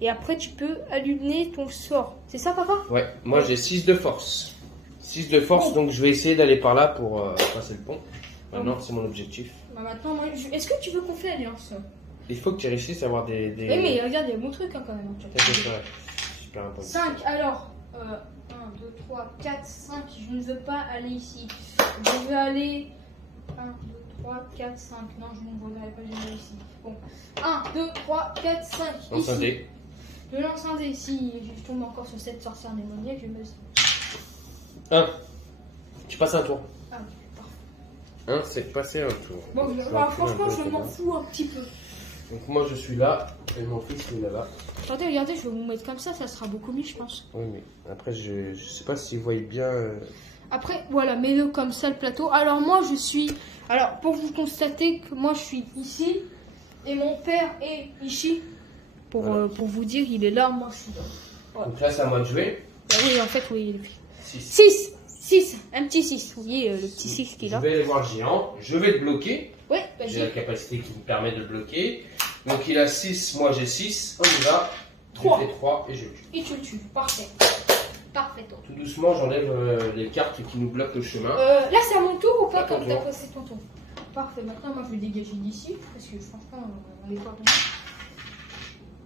Et après, tu peux allumer ton sort. C'est ça, papa? Ouais, moi j'ai 6 de force. 6 de force, Oh. donc je vais essayer d'aller par là pour passer le pont. Maintenant, c'est mon objectif. Bah, maintenant, moi, est-ce que tu veux qu'on fait l'alliance? Il faut que tu réussisses à avoir des... Oui, mais regarde, il y a mon truc hein, quand même. T'inquiète pas, super important. 5, alors 1, 2, 3, 4, 5, je ne veux pas aller ici. Je veux aller 1, 2, 3, 4, 5. Non, je ne voudrais pas aller ici. Bon, 1, 2, 3, 4, 5. Lance un Ici. dé. Je lance un dé. Si je tombe encore sur cette sorcière démoniaque, je me. 1. Tu passes un tour. Ah, ok, parfait. 1, c'est passer un tour. Bon, Donc, bah, je vais franchement, reculer un je peu, m'en c'est fous un petit peu. bon. Donc moi je suis là, et mon fils il est là. Attendez, regardez, je vais vous mettre comme ça sera beaucoup mieux, je pense. Oui, mais après je sais pas s'ils voient bien... Après, voilà, mets-le comme ça le plateau. Alors moi, je suis... Alors, pour vous constater que moi, je suis ici. Et mon père est ici. Pour vous dire, il est là, moi, je suis là. Voilà. Donc là c'est à moi de jouer. Bah oui, en fait, oui. 6. 6. Un petit 6. Vous voyez, le petit 6 qui est Je là. vais aller voir le géant, je vais le bloquer. Ouais, J'ai la vas-y. capacité qui me permet de le bloquer. Donc il a 6, moi j'ai 6. On y va. 3. Je fais 3 et je le tue. Et tu le tues. Parfait. Parfait. Toi. Tout doucement, j'enlève les cartes qui nous bloquent le chemin. Là, c'est à mon tour ou pas À ton quand t'as tour. passé ton tour? Parfait. Maintenant, moi, je vais dégager d'ici. Parce que franchement, on n'est pas bon.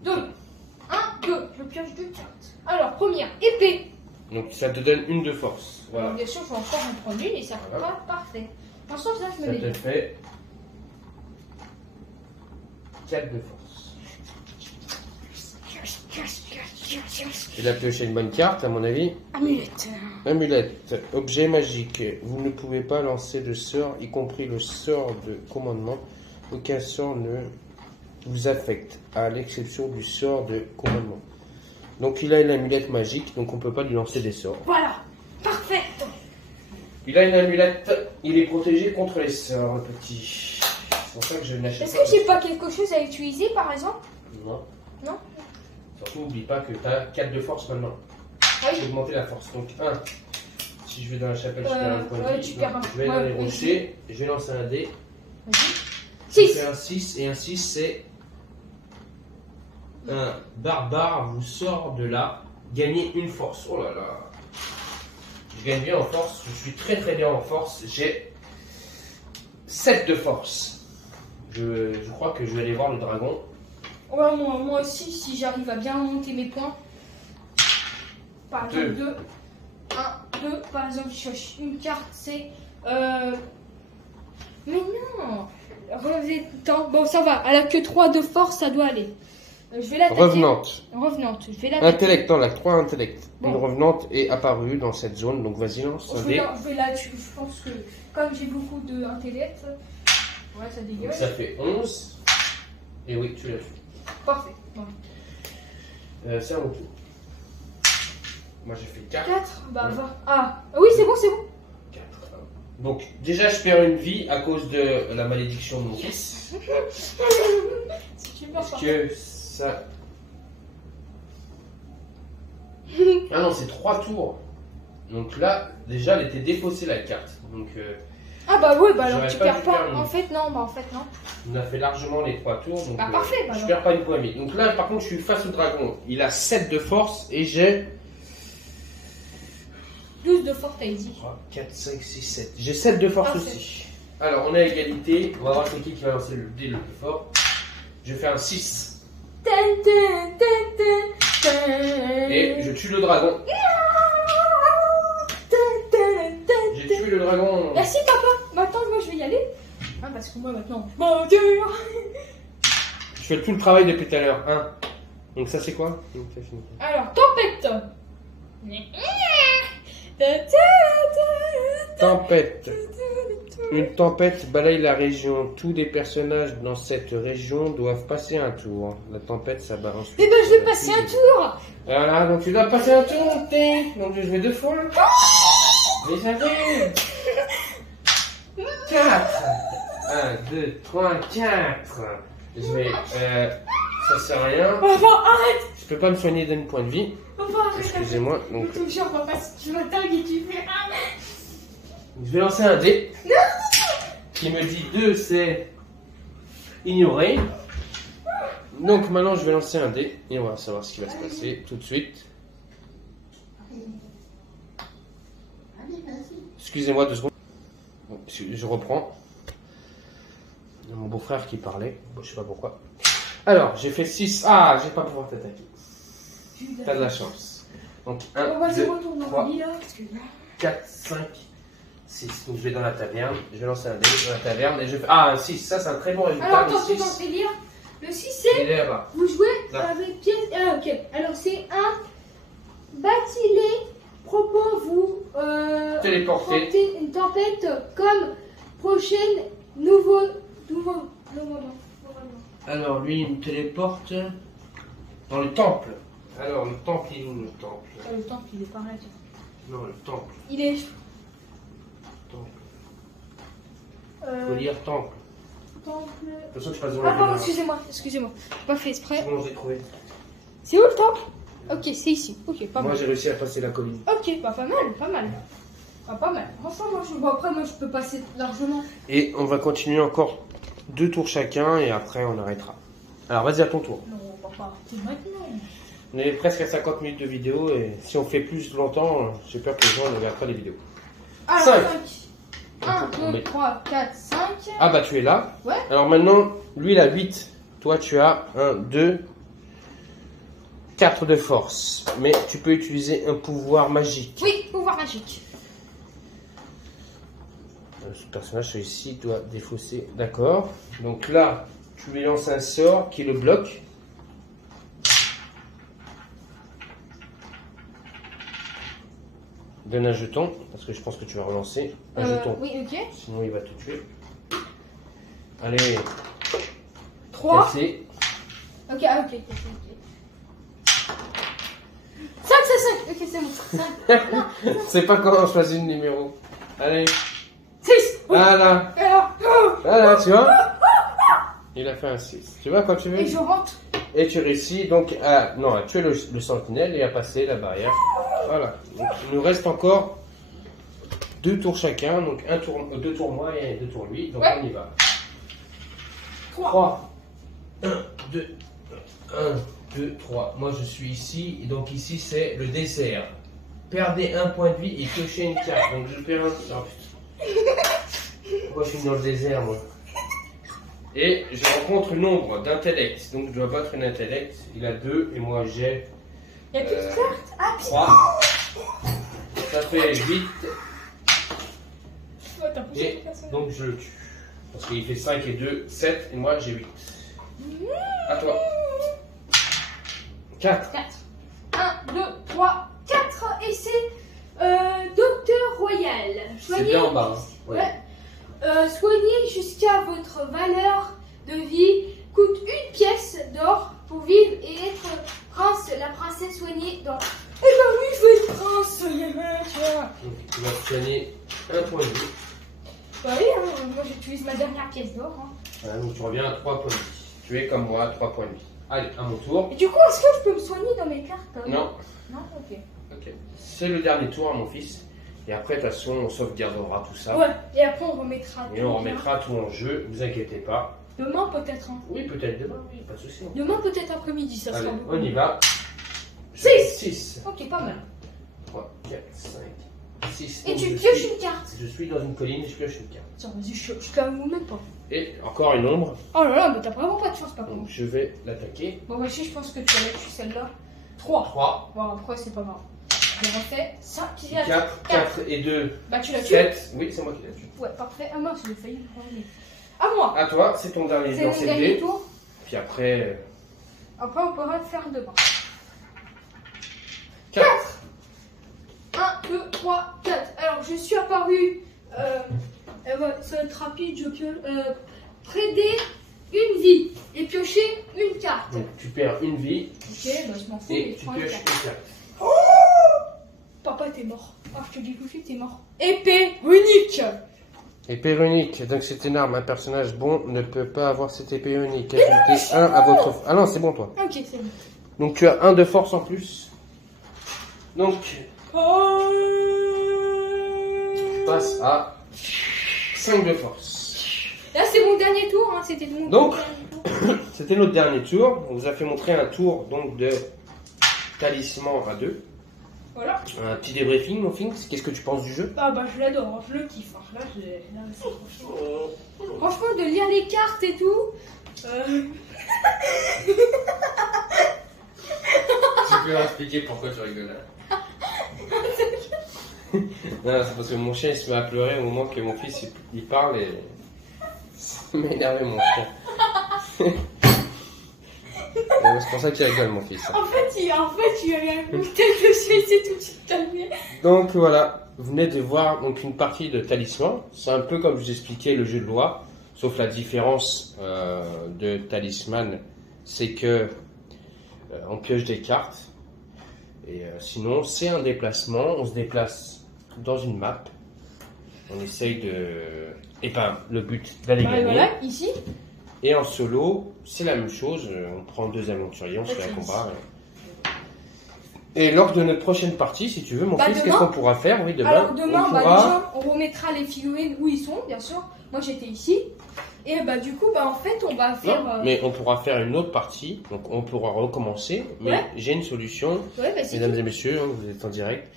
2. 1, 2. Je pioche 2 cartes. Alors, première, épée. Donc ça te donne une de force. Voilà. Bien sûr, je vais encore en prendre une et ça Voilà. pas parfait. Franchement, ça, je me Ça l'ai te dit. fait 4 de force. Il a pioché une bonne carte, à mon avis. Amulette. Amulette, objet magique. Vous ne pouvez pas lancer de sort, y compris le sort de commandement. Aucun sort ne vous affecte, à l'exception du sort de commandement. Donc il a une amulette magique, donc on peut pas lui lancer des sorts. Voilà. Parfait. Il a une amulette, il est protégé contre les sorts, le petit. C'est pour ça que je n'achète Est-ce pas. que j'ai pas quelque chose à utiliser par exemple? Non. Non. Surtout, n'oublie pas que tu as 4 de force maintenant. Ah oui. J'ai augmenté la force. Donc 1. Si je vais dans la chapelle, je perds un point de ouais, vie. tu perds un- Je vais dans les ouais, rochers, je vais lancer un dé. Vas-y. Je 6. fais un 6 et un 6 c'est un barbare vous sort de là. Gagnez une force. Oh là là. Je gagne bien en force. Je suis très très bien en force. J'ai 7 de force. Je crois que je vais aller voir le dragon. Ouais, moi aussi, si j'arrive à bien monter mes points. Par exemple, 2. 1, 2. Par exemple, je cherche une carte, c'est. Mais non! Revenez tout le temps. Bon, ça va. Elle a que 3 de force, ça doit aller. Je vais l'attaquer. Revenante. Revenante. Je vais l'attaquer. Intellect, on a 3 intellect. Bon. Une revenante est apparue dans cette zone, donc vas-y lance un dé. Je vais la tuer. Je pense que comme j'ai beaucoup d'intellect, ouais, ça Donc dégage. ça fait 11. Et oui, tu l'as tué. Parfait. Voilà. C'est à mon tour. Moi j'ai fait 4. 4. Bah, Ouais. va. Ah, oui, c'est bon, c'est bon. 4. Donc déjà je perds une vie à cause de la malédiction de mon fils. C'est super Est-ce fort. que ça... Ah non, c'est 3 tours. Donc là, déjà elle était défaussée la carte. Donc Ah bah ouais, bah alors J'aurais tu pas perds dû pas. faire une- En fait, non, bah en fait, non. on a fait largement les 3 tours. Donc, Bah, parfait, bah je alors. perds pas une point et demi. Donc là par contre je suis face au dragon. Il a 7 de force et j'ai 12 de force, t'as dit. 3, 4, 5, 6, 7. J'ai 7 de force Parfait. aussi. Alors, on est à égalité. On va voir c'est qui va lancer le dé le plus fort. Je fais un 6. Et je tue le dragon. J'ai tué le dragon. Merci papa. Maintenant, moi je vais y aller. Hein, parce que moi maintenant, je m'endure. Je fais tout le travail depuis tout à l'heure. 1. Donc ça c'est quoi? Donc, ça, fini. Alors, tempête. Tempête. Une tempête balaye la région. Tous les personnages dans cette région doivent passer un tour. La tempête s'abat ensuite. Eh ben, je vais passer un tour. Voilà, donc tu dois passer un tour, t'es. Donc je vais 2 fois. Mais ça fait 4. 1, 2, 3, 4. Je vais. Ça sert à rien. Papa, arrête. Je peux pas me soigner d'un point de vie. Papa, arrête. Excusez-moi. Donc Je te jure, papa, si tu m'attaques et tu fais un. je vais lancer un dé. Qui me dit 2, c'est ignoré. Donc maintenant je vais lancer un dé. Et on va savoir ce qui va se passer tout de suite. Excusez-moi 2 secondes. Bon, je reprends. Il y a mon beau-frère qui parlait. Bon, je sais pas pourquoi. Alors, j'ai fait 6. Ah, j'ai pas pouvoir t'attaquer. T'as de la chance. Donc, On 1, va se 2, retourner 3, en lit là. Parce que là. 4, 5, 6. Donc, je vais dans la taverne. Je vais lancer un dé dans la taverne. Et je fais... Ah, un 6. Ça, c'est un très bon résultat. Alors, le attends, 6. je vais lire. Le 6, c'est. Il est là-bas. Vous jouez Là. avec pièce. Ah, ok. Alors, c'est un bâtilé propos vous Téléporter. porter une tempête comme prochaine nouveau. Alors, lui, il me téléporte dans le temple. Alors, le temple, il est où, le temple? Le temps qu'il est par là. Non, le temple. Il est. Temple. Faut lire temple. Temple. De toute façon, je passe devant Ah, la pardon, vidéo. excusez-moi. J'ai pas fait exprès. C'est bon, j'ai trouvé. C'est où le temple? Ok, c'est ici. Ok, pas Moi, mal. j'ai réussi à passer la colline. Ok, bah pas mal, pas mal. Ah, pas mal. Franchement, moi, bon, après, moi, je peux passer largement. Et on va continuer encore 2 tours chacun et après on arrêtera. Alors vas-y à ton tour. Non, papa, c'est maintenant. On est presque à 50 minutes de vidéo et si on fait plus longtemps, j'ai peur que les gens ne regardent pas les vidéos. Alors, Cinq. 1, On 2, met- 3, 4, 5. Ah bah tu es là. Ouais. Alors maintenant, lui il a 8. Toi tu as 1, 2, 4 de force. Mais tu peux utiliser un pouvoir magique. Oui, pouvoir magique. Ce personnage celui-ci doit défausser. D'accord. Donc là, tu lui lances un sort qui le bloque. donne un jeton, parce que je pense que tu vas relancer. Un jeton. Oui, ok. Sinon, il va te tuer. Allez. 3. Cassé. Ok, ah, ok. 5, c'est 5. Ok, c'est bon. 5. C'est pas quand on choisit le numéro. Allez. 6. Voilà. Alors, Voilà, tu vois. Il a fait un 6. Tu vois quand tu veux. et je rentre. Et tu réussis donc à tuer le sentinelle et à passer la barrière. Voilà. Donc, il nous reste encore 2 tours chacun. Donc 2 tours moi et 2 tours lui. Donc Ouais. on y va. 3. 1, 2, 3. Moi je suis ici. Et donc ici c'est le désert. Perdez un point de vie et piochez une carte. Donc je perds un. Oh, putain. Moi je suis dans le désert moi. Et je rencontre le nombre d'intellect. Donc je dois battre un intellect. Il a 2 et moi j'ai Il y a plus de cartes. Ah, 3. Ça fait 8. t'as poussé Et personne. donc je le tue. Parce qu'il fait 5 et 2, 7 et moi j'ai 8. À toi. 4. 4. 1, 2, 3, 4. Et c'est Docteur Royal. C'est bien en bas. Hein. Ouais. Soignez jusqu'à votre valeur de vie. Coûte 1 pièce d'or pour vivre et être prince. La princesse soignée dans. Eh ben oui, je veux être prince. Tu vois. Donc tu vas soigner un point de vie. Bah oui, hein, moi j'utilise ma dernière pièce d'or. Hein. Voilà, donc tu reviens à 3 points de vie. Tu es comme moi, 3 points de vie. Allez, à mon tour. Et du coup, est-ce que je peux me soigner dans mes cartes hein Non. Non, ok. Ok. C'est le dernier tour à mon fils. Et après, de toute façon, on sauvegardera tout ça. Ouais, et après on remettra. Et on remettra tout en jeu, vous inquiétez pas. Demain peut-être. Hein. Oui, peut-être demain, oui, pas de souci. Demain peut-être après-midi, ça Allez, sera on y va. 6. 6. Ok, pas mal. 3, 4, 5, 6. Et Donc, tu je pioches suis- une carte. Je suis dans une colline et je pioche une carte. Tiens, vas-y, je t'avoue même pas. Et encore une ombre. Oh là là, mais t'as vraiment pas de chance par Donc contre. je vais l'attaquer. Bon, voici, je pense que tu vas la tuer celle-là. 3. 3, Bon, après, c'est pas grave. Je refais 5, 4, 4 et 2, Bah, tu l'as tué. 7. Oui, c'est moi qui l'ai tué. Ouais, parfait. Ah mince, j'ai failli me prendre. À moi. À toi, c'est ton dernier C'est mon lancer de dernier dés. tour. Puis après, Après, on pourra le faire demain. 4. 1, 2, 3, 4. Alors, je suis apparu. Ça va être rapide, je pioche. Prêter une vie et piocher une carte. Donc tu perds une vie Ok, bah je m'en fous. mais et je tu prends une pioches carte. une carte. Papa, t'es mort. Ah, je te dis tout de suite, t'es mort. Épée unique. Épée unique, donc c'est une arme. Un personnage bon ne peut pas avoir cette épée unique. Ajoutez 1 à votre. Ah non, c'est bon toi. Ok, c'est bon. Donc tu as 1 de force en plus. Donc tu passes à 5 de force. Là, c'est mon dernier tour. Hein. C'était mon Donc, dernier tour. c'était notre dernier tour. On vous a fait montrer un tour donc de talisman à 2. Voilà. Un petit débriefing, mon Finks. Qu'est-ce que tu penses du jeu? Ah bah je l'adore, hein. Je le kiffe. Hein. Là, franchement, de lire les cartes et tout. Tu peux expliquer pourquoi tu rigoles là? Non, c'est parce que mon chien il se met à pleurer au moment que mon fils il parle et ça m'a énervé mon chien. C'est pour ça qu'il rigole mon fils. En fait, il a une tête de chien, il s'est tout de suite calmé. Donc voilà, vous venez de voir donc une partie de talisman. C'est un peu comme je vous expliquais le jeu de loi, sauf la différence de talisman, c'est que on pioche des cartes. Et sinon, c'est un déplacement. On se déplace dans une map. On essaye de. Et pas le but d'aller Bah, gagner. voilà, ici. Et en solo, c'est la même chose. On prend 2 aventuriers, on se fait un combat. Et lors de notre prochaine partie, si tu veux, mon Bah, fils, demain. qu'est-ce qu'on pourra faire? Oui, demain. Alors demain, on bah, pourra... déjà, on remettra les figurines où ils sont, bien sûr. Moi, j'étais ici. Et bah du coup, bah en fait, on va faire. Non, mais on pourra faire une autre partie. Donc on pourra recommencer. Mais Ouais. j'ai une solution, Ouais, bah c'est mesdames tout. et messieurs, hein, vous êtes en direct.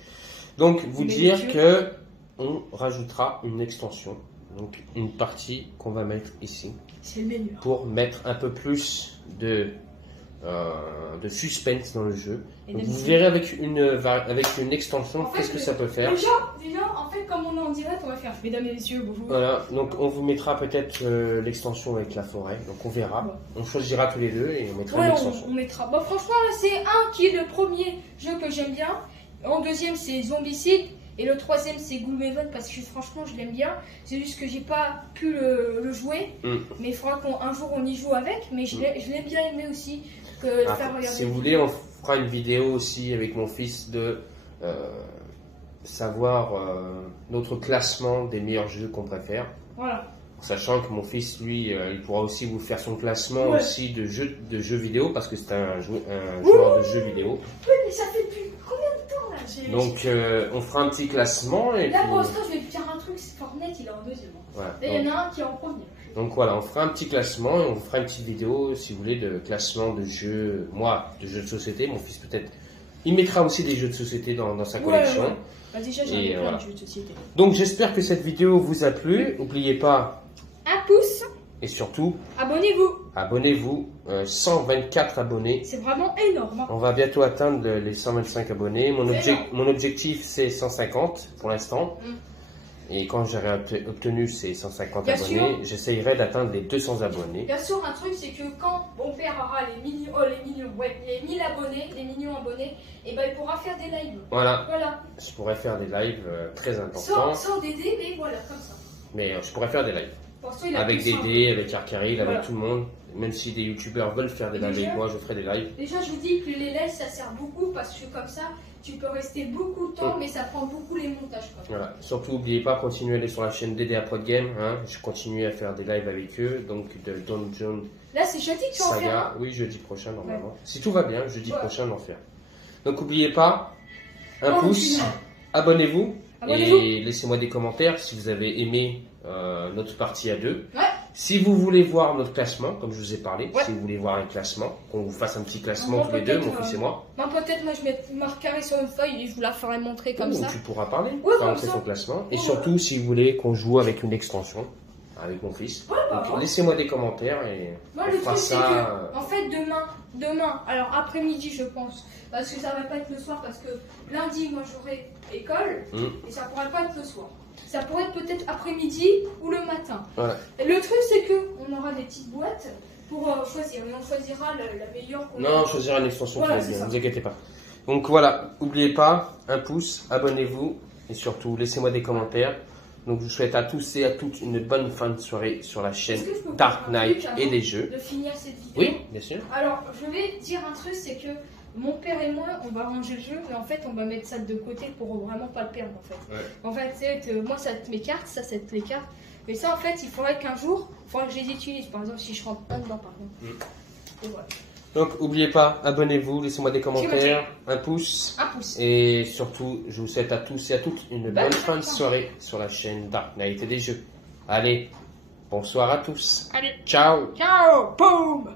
Donc vous Mais dire messieurs. que on rajoutera une extension. Donc une partie qu'on va mettre ici. C'est le meilleur. Pour mettre un peu plus de suspense dans le jeu. Et Donc, même vous si- verrez avec une extension En fait, qu'est-ce que ça peut faire. Déjà, en fait, comme on est en direct, on va faire. Mesdames et messieurs, bonjour. Voilà, donc on vous mettra peut-être l'extension avec la forêt. Donc on verra. Ouais. On choisira tous les deux et on mettra Ouais, une on extension. mettra. Bah franchement, là, c'est un qui est le premier jeu que j'aime bien. En deuxième, c'est Zombicide. Et le troisième, c'est Gloomhaven parce que franchement, je l'aime bien. C'est juste que j'ai pas pu le jouer. Mais il faudra qu'un jour on y joue avec. Mais je l'ai bien aimé aussi. Que faire regarder si vous voulez, on fera une vidéo aussi avec mon fils de savoir notre classement des meilleurs jeux qu'on préfère. Voilà. Sachant que mon fils, lui, il pourra aussi vous faire son classement aussi de jeux vidéo parce que c'est un joueur de jeux vidéo. Oui, mais ça fait depuis combien de temps là? Donc, on fera un petit classement. Et là, puis... pour l'instant, je vais te dire un truc, c'est Fortnite, il est en deuxième. Voilà. Là, il y en a un qui est en premier. Donc voilà, on fera un petit classement et on fera une petite vidéo, si vous voulez, de classement de jeux, moi, de jeux de société. Mon fils, peut-être, il mettra aussi des jeux de société dans sa collection. Ouais. Bah, déjà, j'ai plein de jeux de société. Donc, j'espère que cette vidéo vous a plu. N'oubliez pas un pouce. Et surtout, abonnez-vous. 124 abonnés. C'est vraiment énorme. On va bientôt atteindre les 125 abonnés. Mon objectif, c'est 150 pour l'instant. Et quand j'aurai obtenu ces 150 abonnés, j'essayerai d'atteindre les 200 abonnés. Bien sûr, un truc, c'est que quand mon père aura les 1000 abonnés, les millions abonnés, et ben il pourra faire des lives. Voilà. Je pourrais faire des lives très importants. Sans Dédé, mais voilà, comme ça. Mais je pourrais faire des lives. Avec Dédé, avec Arcaril, avec tout le monde. Même si des youtubeurs veulent faire des lives avec moi, je ferai des lives. Déjà, je vous dis que les lives, ça sert beaucoup parce que comme ça, tu peux rester beaucoup de temps, mais ça prend beaucoup les montages. Voilà. Surtout, n'oubliez pas, continuez à aller sur la chaîne DDA Pro Game. Hein. Je continue à faire des lives avec eux. Donc, de Dungeon. Là, c'est jeudi que tu vas en faire. Oui, jeudi prochain, normalement. Si tout va bien, jeudi prochain, on va en faire. Donc, n'oubliez pas, un pouce, abonnez-vous. Et laissez-moi des commentaires si vous avez aimé notre partie à deux. Si vous voulez voir notre classement, comme je vous ai parlé, si vous voulez voir un classement, qu'on vous fasse un petit classement tous les deux, mon fils et moi. Peut-être moi je marquerai sur une feuille et je vous la ferai montrer comme ça. Tu pourras parler, on fait son classement. Et surtout, si vous voulez qu'on joue avec une extension, avec mon fils, laissez-moi des commentaires et on fera ça. En fait, demain, alors après-midi je pense, parce que ça va pas être le soir, parce que lundi moi j'aurai école et ça pourrait pas être le soir. Ça pourrait être peut-être après-midi ou le matin. Et le truc c'est que on aura des petites boîtes pour choisir. Et on choisira la meilleure. Non, on choisira une extension qui va bien, ne vous inquiétez pas. Donc voilà, n'oubliez pas, un pouce, abonnez-vous et surtout laissez-moi des commentaires. Donc je vous souhaite à tous et à toutes une bonne fin de soirée sur la chaîne Dark Knight et des jeux. De finir cette vidéo. Oui, bien sûr. Alors je vais dire un truc, c'est que mon père et moi, on va ranger le jeu, mais en fait, on va mettre ça de côté pour vraiment pas le perdre, en fait. En fait, moi, ça te mes cartes, ça te les cartes. Mais ça, en fait, il faudrait qu'un jour, il faudrait que je les utilise. Par exemple, si je rentre pas dedans, par contre. Et voilà. Donc, n'oubliez pas, abonnez-vous, laissez-moi des commentaires, un pouce. Et surtout, je vous souhaite à tous et à toutes une bonne fin de soirée sur la chaîne Dark Knight et des jeux. Allez, bonsoir à tous. Allez. Ciao. Ciao. Boum.